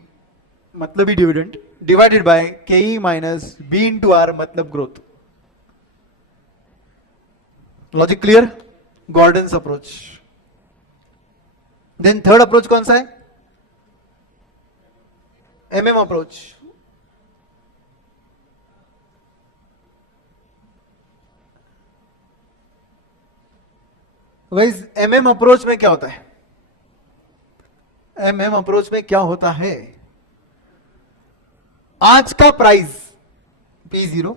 मतलब ही dividend divided by K minus B into R मतलब growth. Logic clear? Gordon's approach. Then third approach कौन सा है, MM approach. Guys MM approach में क्या होता है, एमएम अप्रोच में क्या होता है, आज का price P0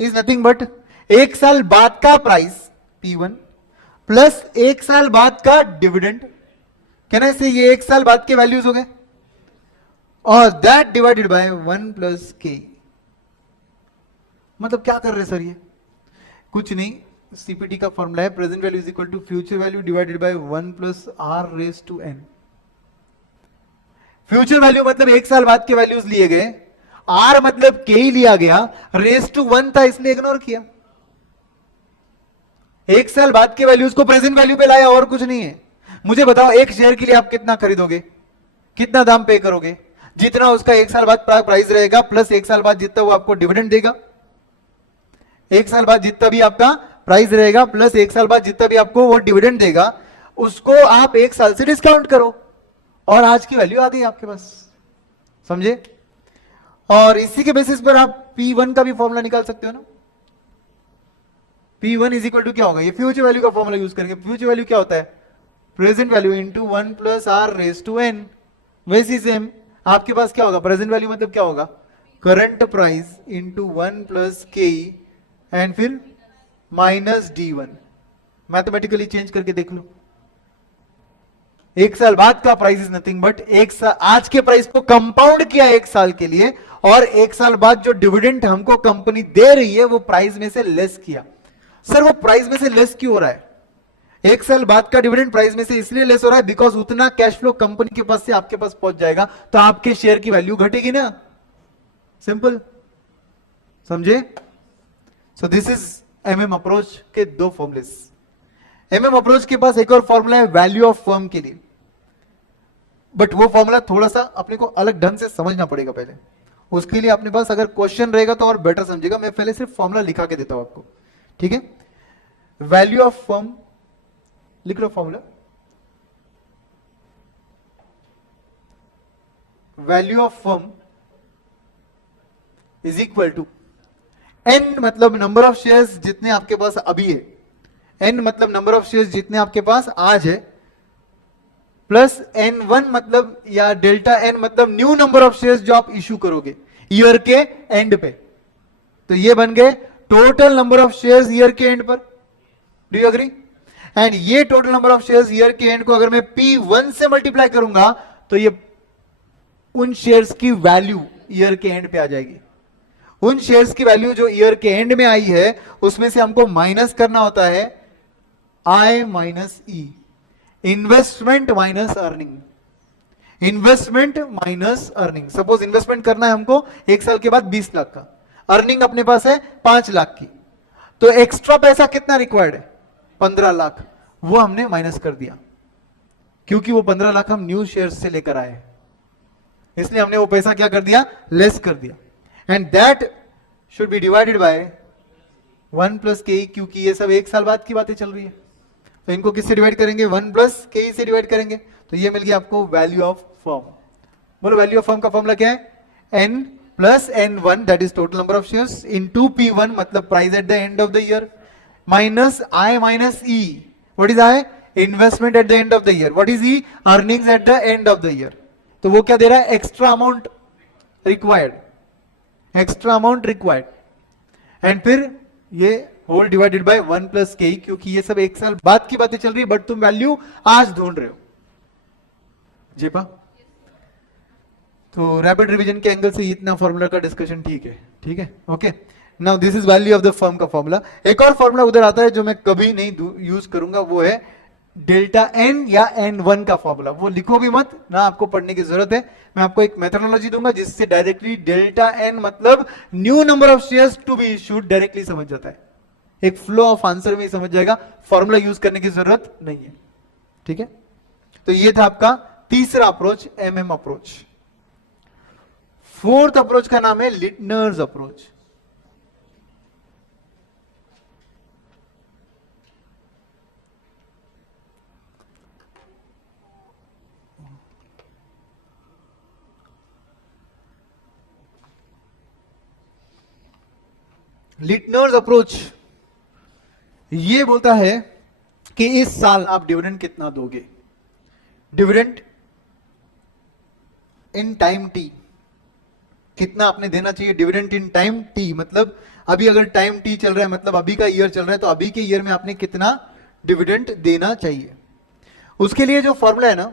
is nothing but एक साल बाद का प्राइस P1 प्लस 1 साल बाद का डिविडेंड, कहना है ये 1 साल बाद के वैल्यूज हो गए, और दैट डिवाइडेड बाय 1 प्लस के। मतलब क्या कर रहे सर ये? कुछ नहीं, सीपीटी का फॉर्मूला है present value is equal to future value divided by 1 plus R raise to N. Future value मतलब 1 साल बाद के वैल्यूज लिए गए, आर मतलब के ही लिया गया, रेज टू 1 था इसलिए इग्नोर किया। 1 साल बाद के वैल्यूज को प्रेजेंट वैल्यू पे लाया, और कुछ नहीं है। मुझे बताओ एक शेयर के लिए आप कितना खरीदोगे, कितना दाम पे करोगे? जितना उसका 1 साल बाद प्राइस रहेगा प्लस 1 साल बाद जितना वो आपको डिविडेंड देगा, 1 साल बाद जितना भी आपका प्राइस रहेगा प्लस 1 साल बाद जितना भी आपको वो डिविडेंड देगा, उसको आप 1 साल से डिस्काउंट करो और आज की वैल्यू आ गई आपके पास। समझे? और इसी के बेसिस पर आप P1 का भी फॉर्मूला निकाल सकते हो ना। P1 इज इक्वल टू क्या होगा? ये फ्यूचर वैल्यू का फॉर्मूला यूज करेंगे। फ्यूचर वैल्यू क्या होता है? Present value into 1 plus R raise to N. वैसी सेम आपके पास क्या होगा? प्रेजेंट वैल्यू मतलब क्या होगा? Current price into 1 plus K and फिर माइनस D1। मैथमेटिकली चेंज करके देख लो। 1 साल बाद का प्राइस इज नथिंग बट आज के प्राइस को कंपाउंड किया 1 साल के लिए, और 1 साल बाद जो डिविडेंड हमको कंपनी दे रही है वो प्राइस में से लेस किया। सर वो प्राइस में से लेस क्यों हो रहा है? 1 साल बाद का डिविडेंड प्राइस में से इसलिए लेस हो रहा है बिकॉज उतना कैश फ्लो कंपनी के पास से आपके पास पहुंच जाएगा, तो आपके शेयर की वैल्यू घटेगी ना। सिंपल, समझे? So this is MM approach के 2 फॉर्मूलेस। एमएम अप्रोच के पास एक और फॉर्मूला है वैल्यू ऑफ फर्म के लिए, बट वो फॉर्मूला थोड़ा सा अपने को अलग ढंग से समझना पड़ेगा पहले। उसके लिए अपने पास अगर क्वेश्चन रहेगा तो और बेटर समझेगा। मैं पहले सिर्फ फॉर्मूला लिखा के देता हूं आपको, ठीक है? वैल्यू ऑफ फर्म लिख लो formula. Value of firm is equal to N मतलब नंबर ऑफ शेयर्स जितने आपके पास अभी है, एन मतलब नंबर ऑफ शेयर्स जितने आपके पास आज है, प्लस N1 मतलब या डेल्टा एन मतलब न्यू नंबर ऑफ शेयर्स जो आप इशू करोगे ईयर के एंड पे। तो ये बन गए total number of shares year के एंड पर। Do you agree? एंड ये total number of shares year के एंड को अगर मैं P1 से मल्टीप्लाई करूंगा तो ये उन शेयर्स की वैल्यू ईयर के एंड पे आ जाएगी। उन शेयर्स की वैल्यू जो ईयर के एंड में आई है उसमें से हमको माइनस करना होता है I minus E, investment minus earning. Investment minus earning. Suppose investment करना है हमको 1 साल के बाद 20 लाख का, अर्निंग अपने पास है 5 लाख की, तो एक्स्ट्रा पैसा कितना रिक्वायर्ड है? 15 लाख। वो हमने माइनस कर दिया क्योंकि वो 15 लाख हम न्यू शेयर से लेकर आए, इसलिए हमने वो पैसा क्या कर दिया? लेस कर दिया। And that should be divided by 1 plus के, क्योंकि ये सब 1 साल बाद की बातें चल रही है, तो इनको किससे डिवाइड करेंगे? 1 प्लस के से डिवाइड करेंगे। तो ये मिल गया आपको वैल्यू ऑफ फर्म। बोलो वैल्यू ऑफ फर्म का फॉर्मूला क्या है? N plus N1 that is total number of shares into P1 मतलब price at the end of the year, minus I minus E। What is I? Investment at the end of the year. What is E? Earnings at the end of the year. तो वो क्या दे रहा है? Extra amount required, extra amount required. And फिर ये whole divided by 1 plus के, क्योंकि ये सब 1 साल बाद की बातें चल रही है बट तुम वैल्यू आज ढूंढ रहे हो। जेपा, तो रैपिड रिवीजन के एंगल से इतना फॉर्मूला का डिस्कशन ठीक है, ठीक है? Okay, now this is value of the firm का फॉर्मूला। एक और फॉर्मूला उधर आता है जो मैं कभी नहीं यूज करूंगा, वो है डेल्टा एन या N1 का फॉर्मूला। वो लिखो भी मत ना, आपको पढ़ने की जरूरत है। मैं आपको एक मेथोडोलॉजी दूंगा जिससे डायरेक्टली डेल्टा एन मतलब new number of shares to be issued directly समझ जाता है, एक फ्लो ऑफ आंसर में ही समझ जाएगा, फॉर्मूला यूज करने की जरूरत नहीं है, ठीक है? तो ये था आपका तीसरा approach, MM approach. Fourth approach का नाम है लिटनर्स अप्रोच। लिटनर्स अप्रोच ये बोलता है कि इस साल आप डिविडेंड कितना दोगे, डिविडेंड इन टाइम टी, कितना आपने देना चाहिए डिविडेंड इन टाइम टी। मतलब अभी अगर टाइम टी चल रहा है, मतलब अभी का ईयर चल रहा है, तो अभी के ईयर में आपने कितना डिविडेंड देना चाहिए। उसके लिए जो फॉर्मूला है ना,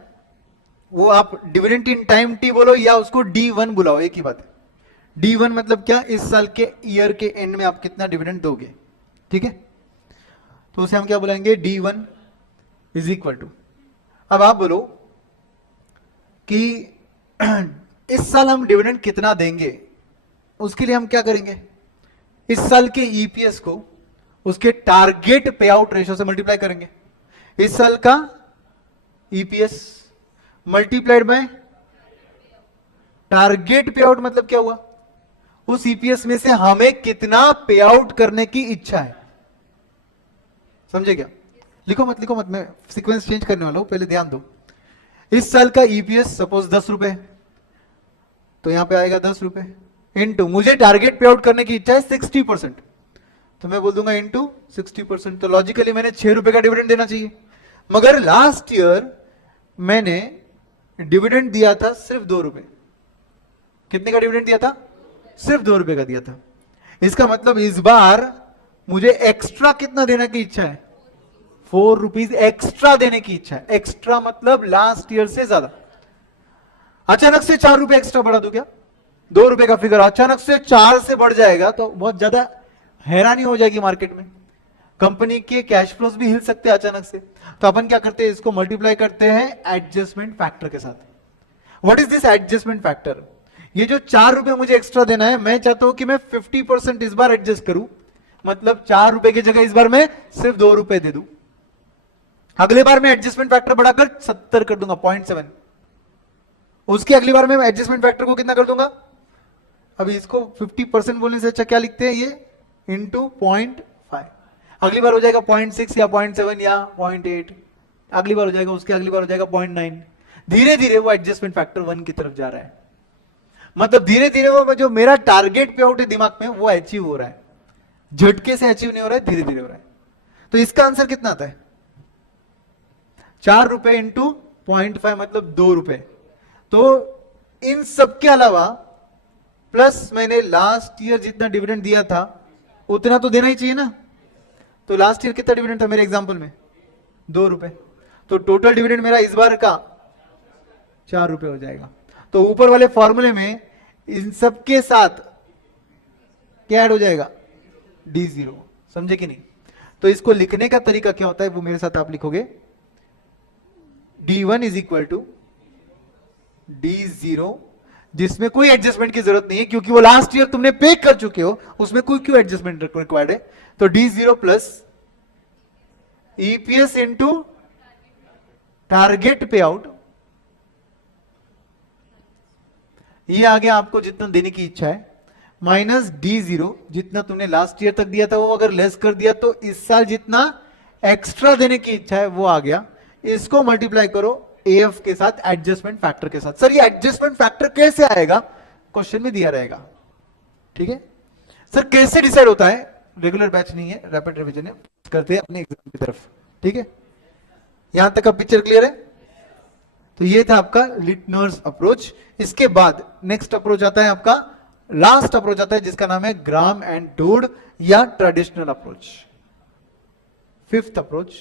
वो आप डिविडेंड इन टाइम टी बोलो या उसको D1 बुलाओ, एक ही बात है। D1 मतलब क्या, इस साल के ईयर के एंड में आप कितना डिविडेंड दोगे, ठीक है। तो उसे हम क्या बुलाएंगे, D1 इज इक्वल टू, अब आप बोलो कि इस साल हम डिविडेंड कितना देंगे, उसके लिए हम क्या करेंगे, इस साल के ईपीएस को उसके टारगेट पे आउट रेशियो से मल्टीप्लाई करेंगे। इस साल का ईपीएस मल्टीप्लाइड बाय टारगेट पे आउट, मतलब क्या हुआ, उस ईपीएस में से हमें कितना पे आउट करने की इच्छा है। समझे क्या, लिखो मत, मैं सीक्वेंस चेंज करने वाला हूं, पहले ध्यान दो। इस साल का ईपीएस सपोज 10 रुपए, तो यहां पे आएगा 10 रुपए इनटू, मुझे टारगेट पे आउट करने की इच्छा है 60%, तो मैं बोल दूंगा इनटू 60%। तो लॉजिकली मैंने 6 रुपए का डिविडेंड देना चाहिए, मगर लास्ट ईयर मैंने डिविडेंड दिया था सिर्फ 2 रुपए। कितने का डिविडेंड दिया था, सिर्फ 2 रुपए का दिया था। इसका मतलब इस बार मुझे एक्स्ट्रा कितना देने की इच्छा है, 4 रुपीज एक्स्ट्रा देने की इच्छा है। एक्स्ट्रा मतलब लास्ट ईयर से ज्यादा। अचानक से 4 रुपए एक्स्ट्रा बढ़ा दूं क्या, 2 रुपए का फिगर अचानक से 4 से बढ़ जाएगा तो बहुत ज्यादा हैरानी हो जाएगी मार्केट में, कंपनी के कैश फ्लोज भी हिल सकते हैं अचानक से। तो अपन क्या करते हैं, इसको मल्टीप्लाई करते हैं एडजस्टमेंट फैक्टर के साथ। What is this adjustment factor, ये जो 4 रुपए मुझे एक्स्ट्रा देना है, मैं चाहता हूं कि मैं 50% इस बार एडजस्ट करूं, मतलब 4 रुपए की जगह इस बार मैं सिर्फ 2 रुपए दे दूं। अगले बार मैं एडजस्टमेंट फैक्टर बढ़ाकर 70 कर दूंगा, 0.7। उसकी अगली बार मैं एडजस्टमेंट फैक्टर को कितना कर दूंगा, अभी इसको 50% बोलने से अच्छा क्या लिखते हैं, ये इंटू 0.5। अगली बार हो जाएगा 0.6 या 0.7 या 0.8, अगली बार हो जाएगा, उसके अगली बार हो जाएगा 0.9। धीरे धीरे वो एडजस्टमेंट फैक्टर 1 की तरफ जा रहा है, मतलब धीरे धीरे वो जो मेरा टारगेट पे आउट है दिमाग में, वो अचीव हो रहा है। झटके से अचीव नहीं हो रहा है, धीरे धीरे हो रहा है। तो इसका आंसर कितना आता है, 4 रुपए इंटू 0.5 मतलब 2 रुपए। तो इन सब के अलावा प्लस मैंने लास्ट ईयर जितना डिविडेंड दिया था उतना तो देना ही चाहिए ना। तो लास्ट ईयर कितना डिविडेंड था मेरे एग्जांपल में, 2 रुपए। तो टोटल डिविडेंड मेरा इस बार का 4 रुपए हो जाएगा। तो ऊपर वाले फॉर्मूले में इन सब के साथ क्या ऐड हो जाएगा, D0। समझे कि नहीं। तो इसको लिखने का तरीका क्या होता है वो मेरे साथ आप लिखोगे, D1 is equal to D0, जिसमें कोई एडजस्टमेंट की जरूरत नहीं है क्योंकि वो लास्ट ईयर तुमने पे कर चुके हो, उसमें कोई क्यों एडजस्टमेंट रिक्वायर्ड है। तो D0 plus EPS into target पे आउट, ये आ गया आपको जितना देने की इच्छा है, माइनस D0 जितना तुमने लास्ट ईयर तक दिया था वो अगर लेस कर दिया तो इस साल जितना एक्स्ट्रा देने की इच्छा है वो आ गया। इसको मल्टीप्लाई करो AF के साथ, एडजस्टमेंट फैक्टर के साथ। सर ये एडजस्टमेंट फैक्टर कैसे आएगा, क्वेश्चन में दिया रहेगा, ठीक है। सर कैसे डिसाइड होता है, रेगुलर बैच नहीं है, रैपिड रिवीजन है, करते हैं अपने एग्जाम की तरफ, ठीक है। यहां तक का पिक्चर क्लियर है। तो ये था आपका लिटनर्स अप्रोच। इसके बाद नेक्स्ट अप्रोच आता है आपका, लास्ट अप्रोच आता है जिसका नाम है ग्राम एंड डोड या traditional approach. Fifth approach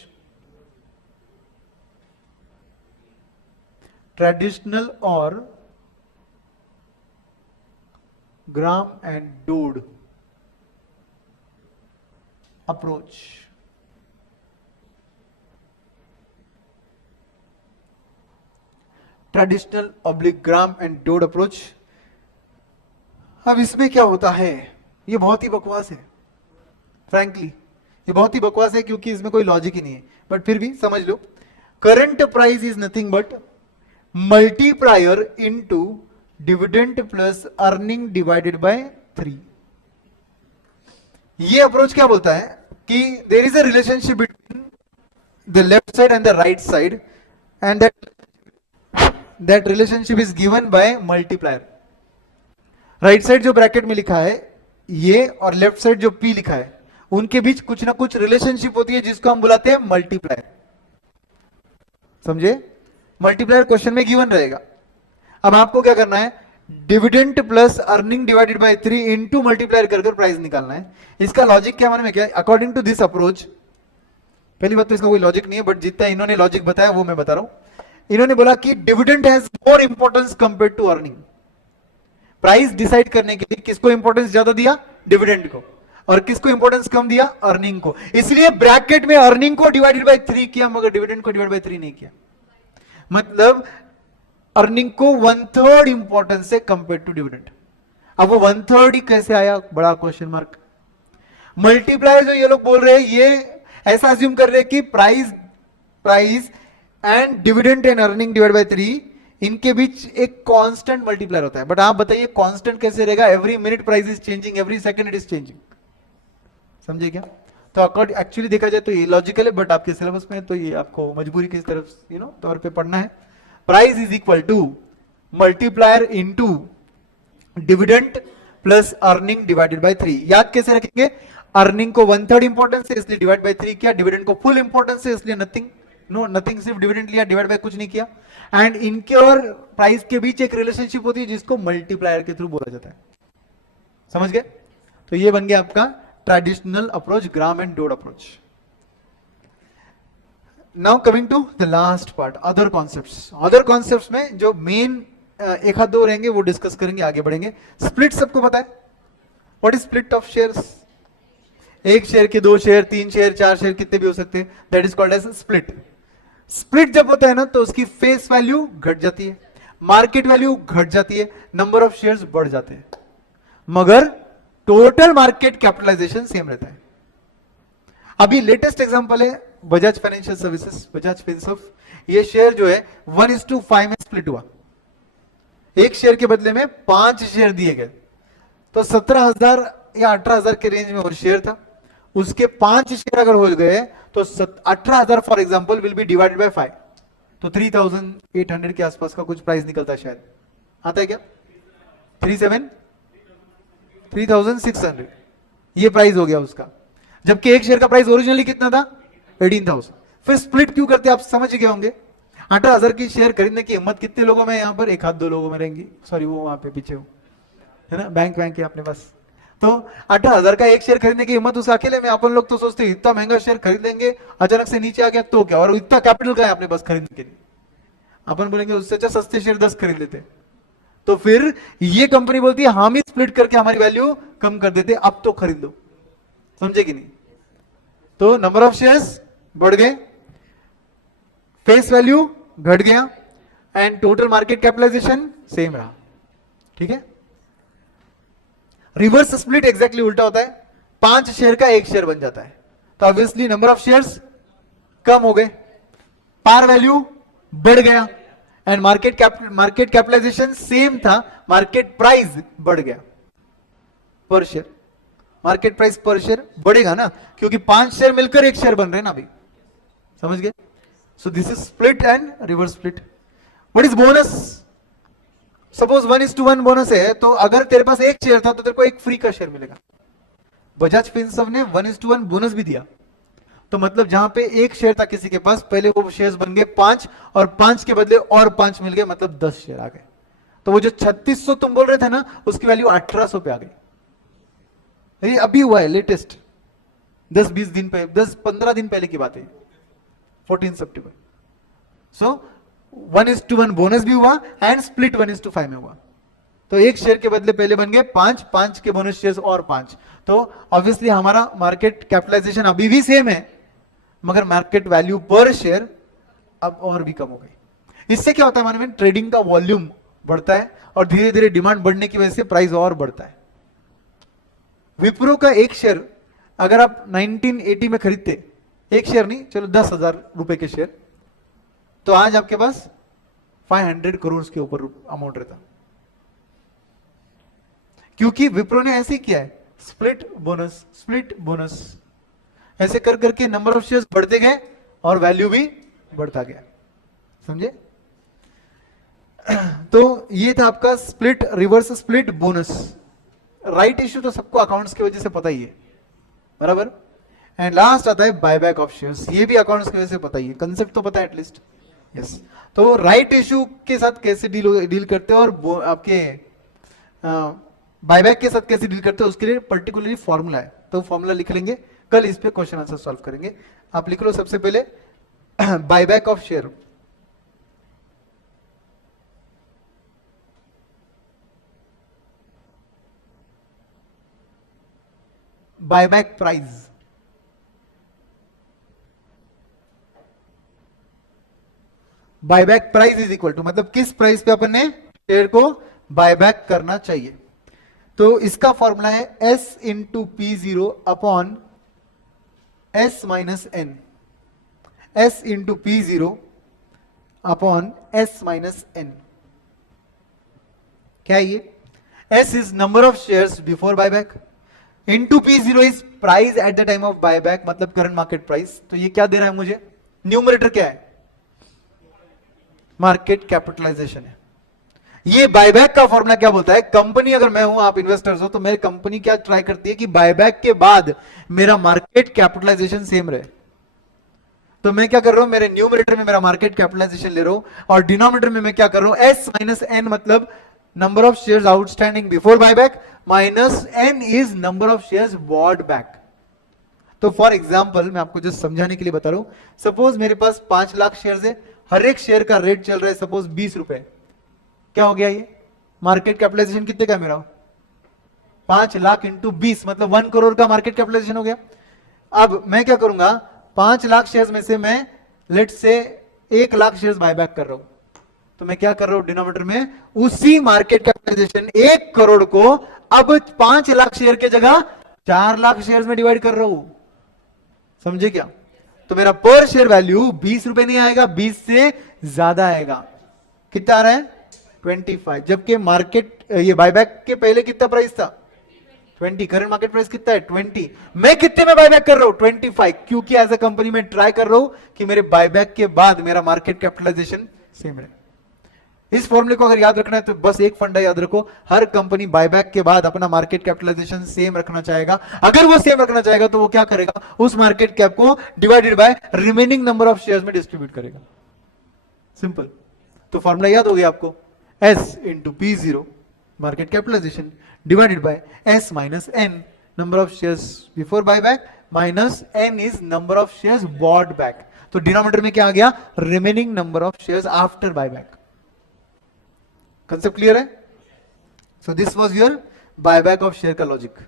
traditional और Graham and Dodd approach. Traditional oblique Graham and Dodd approach. अब इसमें क्या होता है, ये बहुत ही बकवास है, फ्रैंकली ये बहुत ही बकवास है क्योंकि इसमें कोई लॉजिक ही नहीं है, बट फिर भी समझ लो। Current price is nothing but multiplier into dividend plus earning divided by 3। ये अप्रोच क्या बोलता है कि there is a relationship between the left side and the right side and that relationship is given by multiplier. Right side जो bracket में लिखा है ये और लेफ्ट साइड जो P लिखा है उनके बीच कुछ ना कुछ रिलेशनशिप होती है जिसको हम बुलाते हैं मल्टीप्लायर। समझे, मल्टीप्लायर क्वेश्चन में गिवन रहेगा। अब आपको क्या करना है, dividend plus earning divided by 3 into multiplier कर प्राइस निकालना है। इसका लॉजिक क्या मालूम है क्या, अकॉर्डिंग टू दिस अप्रोच पहली बात तो इसका कोई लॉजिक नहीं है, बट जितना इन्होंने लॉजिक बताया वो मैं बता रहा हूं। इन्होंने बोला कि dividend has more importance compare to earning. Price decide करने के लिए किसको इंपॉर्टेंस ज्यादा दिया? डिविडेंड को। और किसको इंपॉर्टेंस कम दिया? अर्निंग को। इसलिए ब्रैकेट में अर्निंग को डिवाइडेड बाय 3 किया, मगर डिविडेंड को डिवाइड बाय 3 नहीं किया। मतलब अर्निंग को 1/3 इंपॉर्टेंस से कंपेयर टू डिविडेंड। अब वो 1/3 ही कैसे आया? बड़ा क्वेश्चन मार्क। मल्टीप्लायर जो ये लोग बोल रहे हैं, ये ऐसा अज्यूम कर रहे हैं कि price and dividend and earning divide by 3, इनके बीच एक कांस्टेंट मल्टीप्लायर होता है। बट आप बताइए कांस्टेंट कैसे रहेगा? Every minute price is changing, every second it is changing. समझे क्या? तो अकॉर्डिंग एक्चुअली देखा जाए तो ये लॉजिकल है, बट आपके सिलेबस में तो ये आपको मजबूरी की तरफ तौर पे पढ़ना है। Price is equal to multiplier into dividend plus earning divided by 3। याद कैसे रखेंगे? अर्निंग को 1/3 इंपॉर्टेंस है इसलिए डिवाइड बाय 3 किया, डिविडेंड को फुल इंपॉर्टेंस है इसलिए नथिंग सिर्फ डिविडेंड लिया, डिवाइड बाय कुछ नहीं किया। एंड इनके और प्राइस के बीच एक रिलेशनशिप होती है जिसको मल्टीप्लायर के थ्रू बोला जाता है। समझ गए? तो ये बन गया आपका traditional approach, Graham and Dodd approach. Now coming to the last part, other concepts. Other concepts में जो मेन एक हाथ दो रहेंगे वो डिस्कस करेंगे, आगे बढ़ेंगे। स्प्लिट सबको पता है? What is split of shares? एक शेयर के 2 शेयर, 3 शेयर, 4 शेयर, कितने भी हो सकते हैं, that is called as split. Split जब होता है ना तो उसकी फेस वैल्यू घट जाती है, मार्केट वैल्यू घट जाती है, नंबर ऑफ शेयर्स बढ़ जाते हैं, मगर टोटल मार्केट कैपिटलाइजेशन सेम रहता है। अभी लेटेस्ट एग्जांपल है Bajaj financial services, Bajaj Finserv. ये शेयर जो है 1:5 में स्प्लिट हुआ। एक शेयर के बदले में 5 शेयर दिए गए, तो 17,000 या 18,000 के रेंज में वो शेयर था। उसके 5 शेयर अगर हो गए तो 18,000 for example will be divided by 5, तो 3,800 के आसपास का कुछ प्राइस निकलता है शायद। आता है क्या? 3,600 ये प्राइस हो गया उसका, जबकि एक शेयर का प्राइस ओरिजिनली कितना था? 18,000। फिर स्प्लिट क्यों करते हैं? आप समझ गए होंगे। 18,000 की शेयर खरीदने की हिम्मत कितने लोगों में? यहां पर एक हाथ 2 लोगों में रहेंगी। सॉरी, वो वहां पे पीछे हो, है ना, बैंक है अपने पास। तो 18,000 का एक शेयर खरीदने की हिम्मत उस अकेले में। अपन लोग तो सोचते हैं इतना महंगा शेयर खरीद लेंगे, अचानक से नीचे आ गया तो क्या, और इतना कैपिटल का है अपने पास खरीदने के लिए। अपन बोलेंगे उससे अच्छा सस्ते शेयर 10 खरीद लेते। तो फिर ये कंपनी बोलती है हम ही स्प्लिट करके हमारी वैल्यू कम कर देते, अब तो खरीद लो। समझे कि नहीं? तो नंबर ऑफ शेयर्स बढ़ गए, फेस वैल्यू घट गया, and total market capitalisation same रहा। ठीक है? रिवर्स स्प्लिट एग्जैक्टली उल्टा होता है। 5 शेयर का 1 शेयर बन जाता है, तो ऑब्वियसली नंबर ऑफ शेयर्स कम हो गए, पार वैल्यू बढ़ गया, एंड मार्केट कैपिटलाइजेशन सेम था, मार्केट प्राइस बढ़ गया पर share. Market price per share बढ़ेगा ना, क्योंकि 5 शेयर मिलकर 1 शेयर बन रहे हैं ना अभी। समझ गए? So this is split and reverse split. What is bonus? Suppose 1:1 bonus है, तो अगर तेरे पास 1 शेयर था तो तेरे को 1 फ्री का शेयर मिलेगा। बजाज फिनसर्व ने 1:1 बोनस भी दिया, तो मतलब जहां पे 1 शेयर था किसी के पास, पहले वो शेयर्स बन गए 5, और 5 के बदले और 5 मिल गए, मतलब 10 शेयर आ गए। तो वो जो 3600 तुम बोल रहे थे ना, उसकी वैल्यू 1800 पे आ गई। ये अभी हुआ है, लेटेस्ट 10-20 दिन पहले, 10-15 दिन पहले की बात है, 14 सितंबर। सो 1:1 बोनस भी हुआ एंड स्प्लिट 1:5 में हुआ। तो 1 शेयर के बदले पहले बन गए 5 के बोनस शेयर्स और 5। तो ऑब्वियसली हमारा मार्केट कैपिटलाइजेशन अभी भी सेम है, मगर मार्केट वैल्यू पर शेयर अब और भी कम हो गई। इससे क्या होता है? माने ट्रेडिंग का वॉल्यूम बढ़ता है, और धीरे धीरे डिमांड बढ़ने की वजह से प्राइस और बढ़ता है। विप्रो का 1 शेयर अगर आप 1980 में खरीदते, 1 शेयर नहीं, चलो 10,000 रुपए के शेयर, तो आज आपके पास 500 करोड़ के ऊपर अमाउंट रहता, क्योंकि विप्रो ने ऐसे किया है, स्प्लिट बोनस ऐसे कर करके नंबर ऑफ शेयर्स बढ़ते गए और वैल्यू भी बढ़ता गया। समझे? तो ये था आपका split, reverse split, bonus. Right issue तो सबको अकाउंट्स की वजह से पता ही है, बराबर। एंड लास्ट आता है बायबैक ऑफ शेयर्स, ये भी अकाउंट्स की वजह से पता ही है, कंसेप्ट तो पता है एटलीस्ट। यस, तो राइट इश्यू के साथ कैसे डील करते हैं, और आपके बायबैक के साथ कैसे डील करते हैं, उसके लिए पर्टिकुलरली फॉर्मूला है, तो फॉर्मूला लिख लेंगे। कल इस पे क्वेश्चन आंसर सॉल्व करेंगे। आप लिख लो सबसे पहले buyback of share. Buyback price, buyback price is equal to, मतलब किस प्राइस पे अपन ने शेयर को बायबैक करना चाहिए। तो इसका फॉर्मूला है S into P zero upon S minus N, S into P zero upon S minus N. क्या है ये? S is number of shares before buyback, into P zero is price at the time of buyback, मतलब current market price. तो ये क्या दे रहा है मुझे? न्यूमरेटर क्या है? मार्केट कैपिटलाइजेशन है। ये बायबैक का फॉर्मूला क्या बोलता है? कंपनी, अगर मैं हूं, आप इन्वेस्टर्स हो, तो मेरी कंपनी क्या ट्राई करती है कि बायबैक के बाद मेरा मार्केट कैपिटलाइजेशन सेम रहे। तो मैं क्या कर रहा हूं, मेरे न्यूमरेटर में मेरा मार्केट कैपिटलाइजेशन ले रहा हूं, और डिनोमिनेटर में मैं क्या कर रहा हूं, एस माइनस एन, मतलब number of shares outstanding before buyback minus N is number of shares bought back. तो फॉर एग्जाम्पल, मैं आपको जस्ट समझाने के लिए बता रहा हूं, सपोज मेरे पास 5 लाख शेयर्स है, हर एक शेयर का रेट चल रहा है सपोज 20 रुपए। क्या हो गया ये? मार्केट कैपिटलाइजेशन कितने का मेरा? 5 लाख इंटू 20, मतलब 1 करोड़ का मार्केट कैपिटलाइजेशन हो गया। अब मैं क्या करूंगा, 5 लाख शेयर्स में से मैं लेट से 1 लाख शेयर्स बायबैक कर रहा हूं। तो मैं क्या कर रहा हूं, डिनोमिनेटर में उसी मार्केट कैपिटलाइजेशन 1 करोड़ को अब 5 लाख शेयर के जगह 4 लाख शेयर्स में डिवाइड कर रहा हूं। समझे क्या? तो मेरा पर शेयर वैल्यू 20 रुपए नहीं आएगा, 20 से ज्यादा आएगा। कितना आ रहा है? 25। जबकि मार्केट, ये बायबैक के पहले कितना प्राइस था? 20। करंट मार्केट प्राइस कितना है? 20। मैं कितने में बायबैक कर रहा हूं? 25, क्योंकि एज अ कंपनी में ट्राई कर रहा हूं कि मेरे बायबैक के बाद मेरा मार्केट कैपिटलाइजेशन सेम रहे। इस फॉर्मूले को अगर याद रखना है तो बस एक फंडा याद रखो, हर कंपनी बायबैक के बाद अपना मार्केट कैपिटलाइजेशन सेम रखना चाहेगा। अगर वो सेम रखना चाहेगा तो वो क्या करेगा, उस मार्केट कैप को divided by remaining number of shares में डिस्ट्रीब्यूट करेगा। सिंपल। तो फॉर्मूला याद हो गया आपको, S into P zero market capitalization divided by S minus N number of shares before buyback minus N is number of shares bought back. तो denominator में क्या आ गया? Remaining number of shares after buyback. Concept clear है? So this was your buyback of share का logic.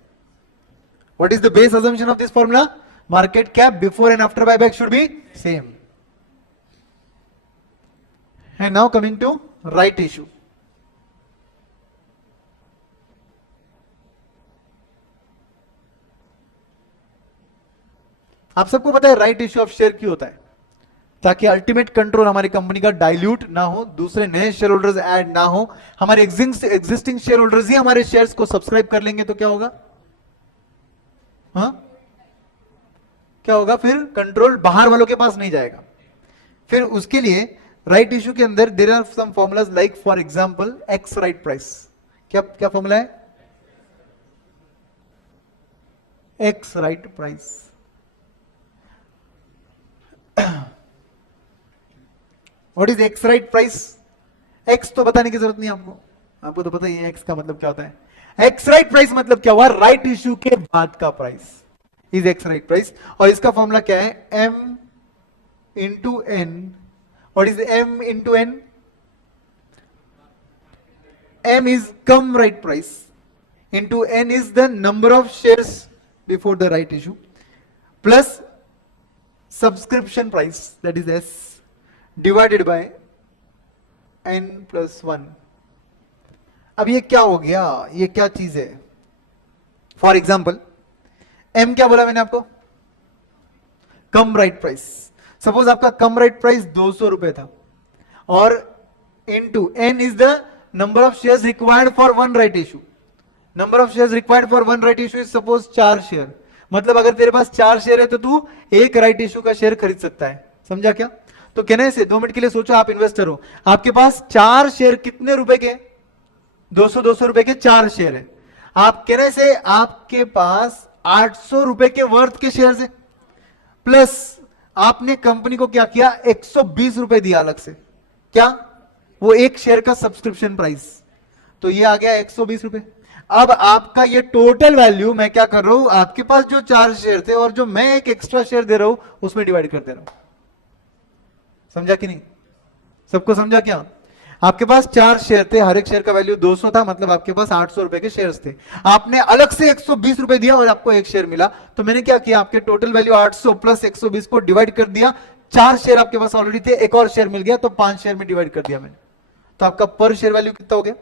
What is the base assumption of this formula? Market cap before and after buyback should be same. And now coming to right issue. आप सबको पता है right issue of share क्यों होता है? ताकि ultimate control हमारी कंपनी का डाइल्यूट ना हो, दूसरे नए शेयर होल्डर्स ऐड ना हो। हमारे एग्जिस्टिंग शेयर होल्डर्स ही हमारे शेयर्स को सब्सक्राइब कर लेंगे तो क्या होगा? हाँ, क्या होगा? फिर कंट्रोल बाहर वालों के पास नहीं जाएगा। फिर उसके लिए राइट इश्यू के अंदर there are some formulas, like for example ex right price. क्या क्या फॉर्मूला है? Ex right price. What is ex right price? Ex तो बताने की जरूरत नहीं आपको, आपको तो पता ही है एक्स का मतलब क्या होता है। एक्स राइट प्राइस मतलब क्या हुआ? राइट इश्यू के बाद का price is ex right price. और इसका फॉर्मूला क्या है? M into N. What is M into N? M is cum right price into N is the number of shares before the right issue plus subscription price, that is S, divided by n plus 1। अब ये क्या हो गया? ये क्या चीज है? For example m क्या बोला मैंने आपको? कम राइट प्राइस। सपोज आपका कम राइट प्राइस 200 रुपए था, और into n is the number of shares required for one right issue. Number of shares required for one right issue is suppose 4 share. मतलब अगर तेरे पास 4 शेयर है तो तू एक राइट इशू का शेयर खरीद सकता है। समझा क्या? तो कहने से 2 मिनट के लिए सोचो, आप इन्वेस्टर हो, आपके पास 4 शेयर कितने रुपए के? 200 रुपए के 4 शेयर है। आप कहने से आपके पास 800 रुपए के वर्थ के शेयर है, प्लस आपने कंपनी को क्या किया? 120 रुपए दिया अलग से। क्या? वो एक शेयर का सब्सक्रिप्शन प्राइस। तो ये आ गया 120 रुपए। अब आपका ये टोटल वैल्यू मैं क्या कर रहा हूं, आपके पास जो 4 शेयर थे और जो मैं एक एक्स्ट्रा शेयर दे रहा हूं उसमें डिवाइड कर दे रहा हूं। समझा कि नहीं? सबको समझा क्या? आपके पास 4 शेयर थे, हर एक शेयर का वैल्यू 200 था, मतलब आपके पास 800 रुपए के शेयर्स थे। आपने अलग से 120 रुपए दिया और आपको एक शेयर मिला, तो मैंने क्या किया, आपके टोटल वैल्यू 800 प्लस 120 को डिवाइड कर दिया। 4 शेयर आपके पास ऑलरेडी थे, एक और शेयर मिल गया तो 5 शेयर में डिवाइड कर दिया मैंने। तो आपका पर शेयर वैल्यू कितना हो गया?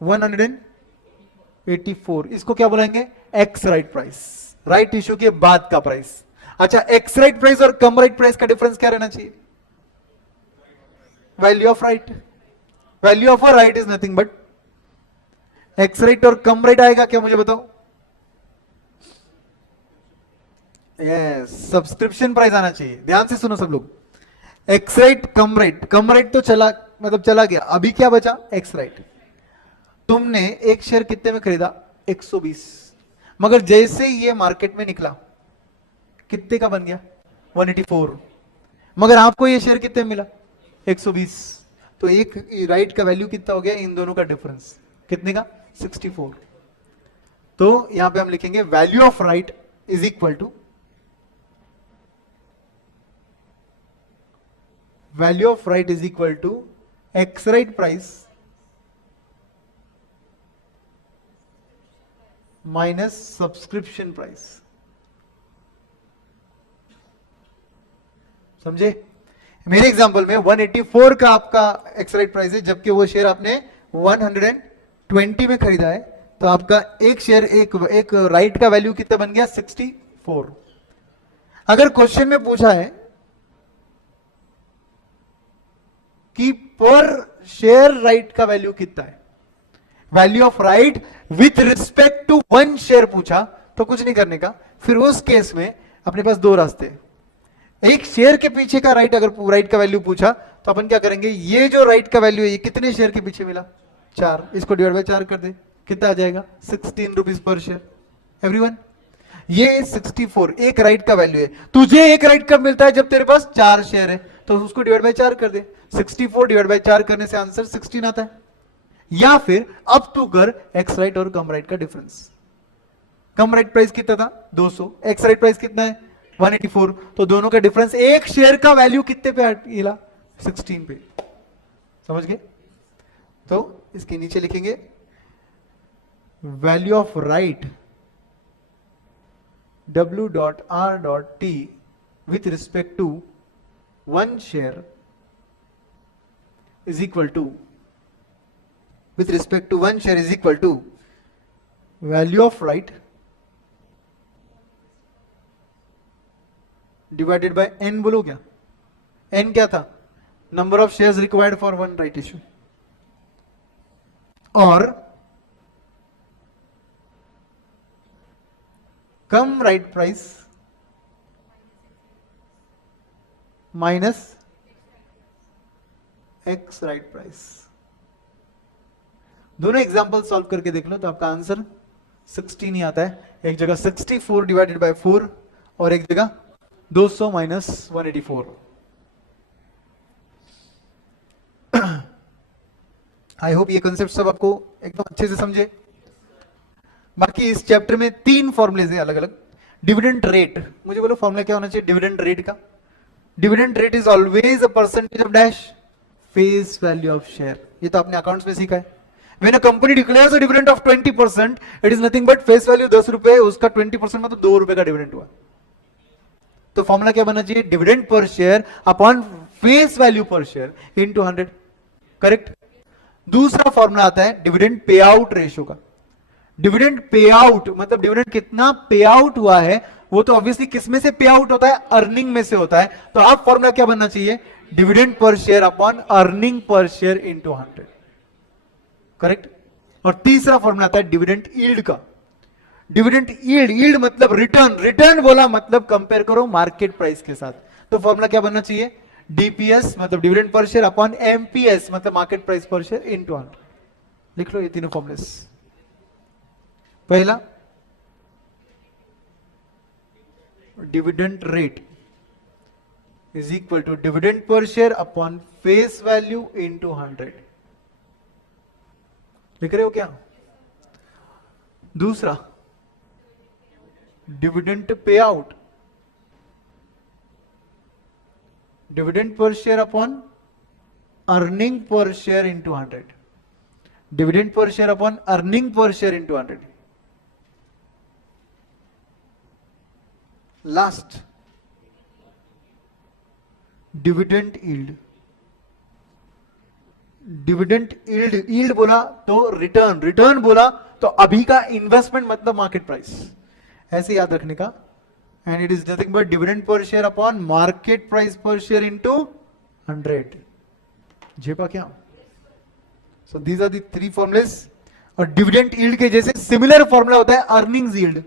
184। इसको क्या बुलाएंगे? X right price, right issue के बाद का प्राइस। अच्छा, एक्स राइट प्राइस और कम राइट प्राइस का डिफरेंस क्या रहना चाहिए? Value of right. Value of right is nothing but x right, और कम राइट आएगा क्या मुझे बताओ? यस, सब्सक्रिप्शन प्राइस आना चाहिए। ध्यान से सुनो सब लोग, एक्स राइट कम राइट, कम राइट तो चला, मतलब चला गया, अभी क्या बचा? X right. तुमने एक शेयर कितने में खरीदा? 120, मगर जैसे ही ये मार्केट में निकला कितने का बन गया? 184, मगर आपको ये शेयर कितने में मिला? 120। तो एक राइट का वैल्यू कितना हो गया? इन दोनों का डिफरेंस कितने का? 64। तो यहां पे हम लिखेंगे value of right is equal to value of right is equal to ex right price minus subscription price. समझे? मेरे एग्जांपल में 184 का आपका एक्स राइट प्राइस है, जबकि वो शेयर आपने 120 में खरीदा है, तो आपका एक शेयर एक राइट का वैल्यू कितना बन गया? 64। अगर क्वेश्चन में पूछा है कि पर शेयर राइट का वैल्यू कितना है, value of right with respect to 1 share पूछा, तो कुछ नहीं करने का। फिर उस केस में अपने पास 2 रास्ते हैं। एक शेयर के पीछे का राइट, अगर राइट का वैल्यू पूछा तो अपन क्या करेंगे, ये जो राइट का वैल्यू है ये कितने शेयर के पीछे मिला? 4, इसको डिवाइड बाय 4 कर दे, कितना आ जाएगा? 16 रुपीज पर शेयर। एवरीवन, ये 64 एक राइट का वैल्यू है। तुझे एक राइट कब मिलता है? जब तेरे पास 4 शेयर है, तो उसको डिवाइड बाय 4 कर दे। 64 डिवाइड बाय 4 करने से आंसर 16 आता है। या फिर अब तू कर एक्स राइट और कम राइट का डिफरेंस। कम राइट प्राइस कितना था? 200, एक्स राइट प्राइस कितना है? 184। तो दोनों का डिफरेंस, एक शेयर का वैल्यू कितने पे मिला? 16 पे। समझ गए? तो इसके नीचे लिखेंगे value of right W.R.T with respect to 1 share is equal to, with respect to 1 share is equal to value of right divided by n। बोलो क्या? n क्या था? Number of shares required for 1 right issue, और cum right price minus ex right price. दोनों example solve करके देख लो तो आपका आंसर 16 ही आता है। एक जगह 64 डिवाइडेड बाय 4 और एक जगह 200 माइनस 184। आई होप ये कंसेप्ट सब आपको एकदम अच्छे से समझे। बाकी इस चैप्टर में 3 फॉर्मुलेज हैं अलग अलग। डिविडेंड रेट, मुझे बोलो फॉर्मूला क्या होना चाहिए डिविडेंड रेट का? Dividend rate is always a percentage of dash face value of share. ये तो आपने अकाउंट्स में सीखा है। When a company declares a dividend of 20%, it is nothing but face value 10 रुपए, उसका 20% मतलब 2 रुपए का डिविडेंड हुआ। तो फॉर्मूला क्या बनना चाहिए? Dividend per share upon face value पर शेयर इनटू 100। करेक्ट। दूसरा फॉर्मूला आता है डिविडेंड पे आउट रेशियो का। डिविडेंड पे आउट मतलब डिविडेंड कितना पे आउट हुआ है, वो तो ऑब्वियसली किस में से पे आउट होता है? अर्निंग में से होता है। तो आप फॉर्मूला क्या बनना चाहिए? Dividend per share upon earning per share into 100। Correct. और तीसरा फॉर्मूला आता है डिविडेंड यील्ड का। डिविडेंड यील्ड, यील्ड मतलब रिटर्न, रिटर्न बोला मतलब कंपेयर करो मार्केट प्राइस के साथ। तो फॉर्मूला क्या बनना चाहिए? डीपीएस मतलब dividend per share upon MPS मतलब market price per share into 100। लिख लो ये तीनों फॉर्मूलेस। पहला dividend rate is equal to dividend per share upon face value into 100। लिख रहे हो क्या? दूसरा dividend payout, dividend per share upon earning per share into 100, dividend per share upon earning per share into 100. Last dividend yield, dividend yield, yield बोला तो return, return बोला तो अभी का इन्वेस्टमेंट मतलब मार्केट प्राइस, ऐसे याद रखने का. And it is nothing but dividend per share upon market price per share into 100. जेपा क्या? So these are the 3 formulas. और डिविडेंड यील्ड के जैसे सिमिलर फॉर्मूला होता है अर्निंग्स यील्ड,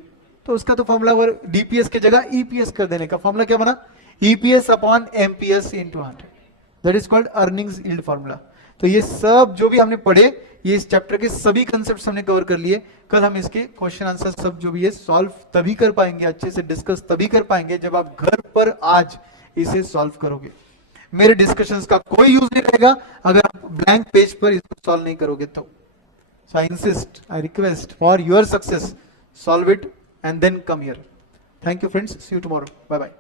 तो उसका तो फॉर्मूला वर डीपीएस के जगह ईपीएस कर देने का. फॉर्मूला क्या बना? EPS upon MPS into 100. That is called earnings yield formula. तो ये सब जो भी हमने पढ़े, ये इस चैप्टर के सभी कंसेप्ट्स हमने कवर कर लिए. कल हम इसके क्वेश्चन आंसर सब जो भी है सॉल्व तभी कर पाएंगे, अच्छे से डिस्कस तभी कर पाएंगे जब आप घर पर आज इसे सॉल्व करोगे. मेरे डिस्कशंस का कोई यूज नहीं रहेगा अगर आप ब्लैंक पेज पर इसको सॉल्व नहीं करोगे तो. So I insist, I request for your success, solve it and then come here. Thank you friends, see you tomorrow, bye bye.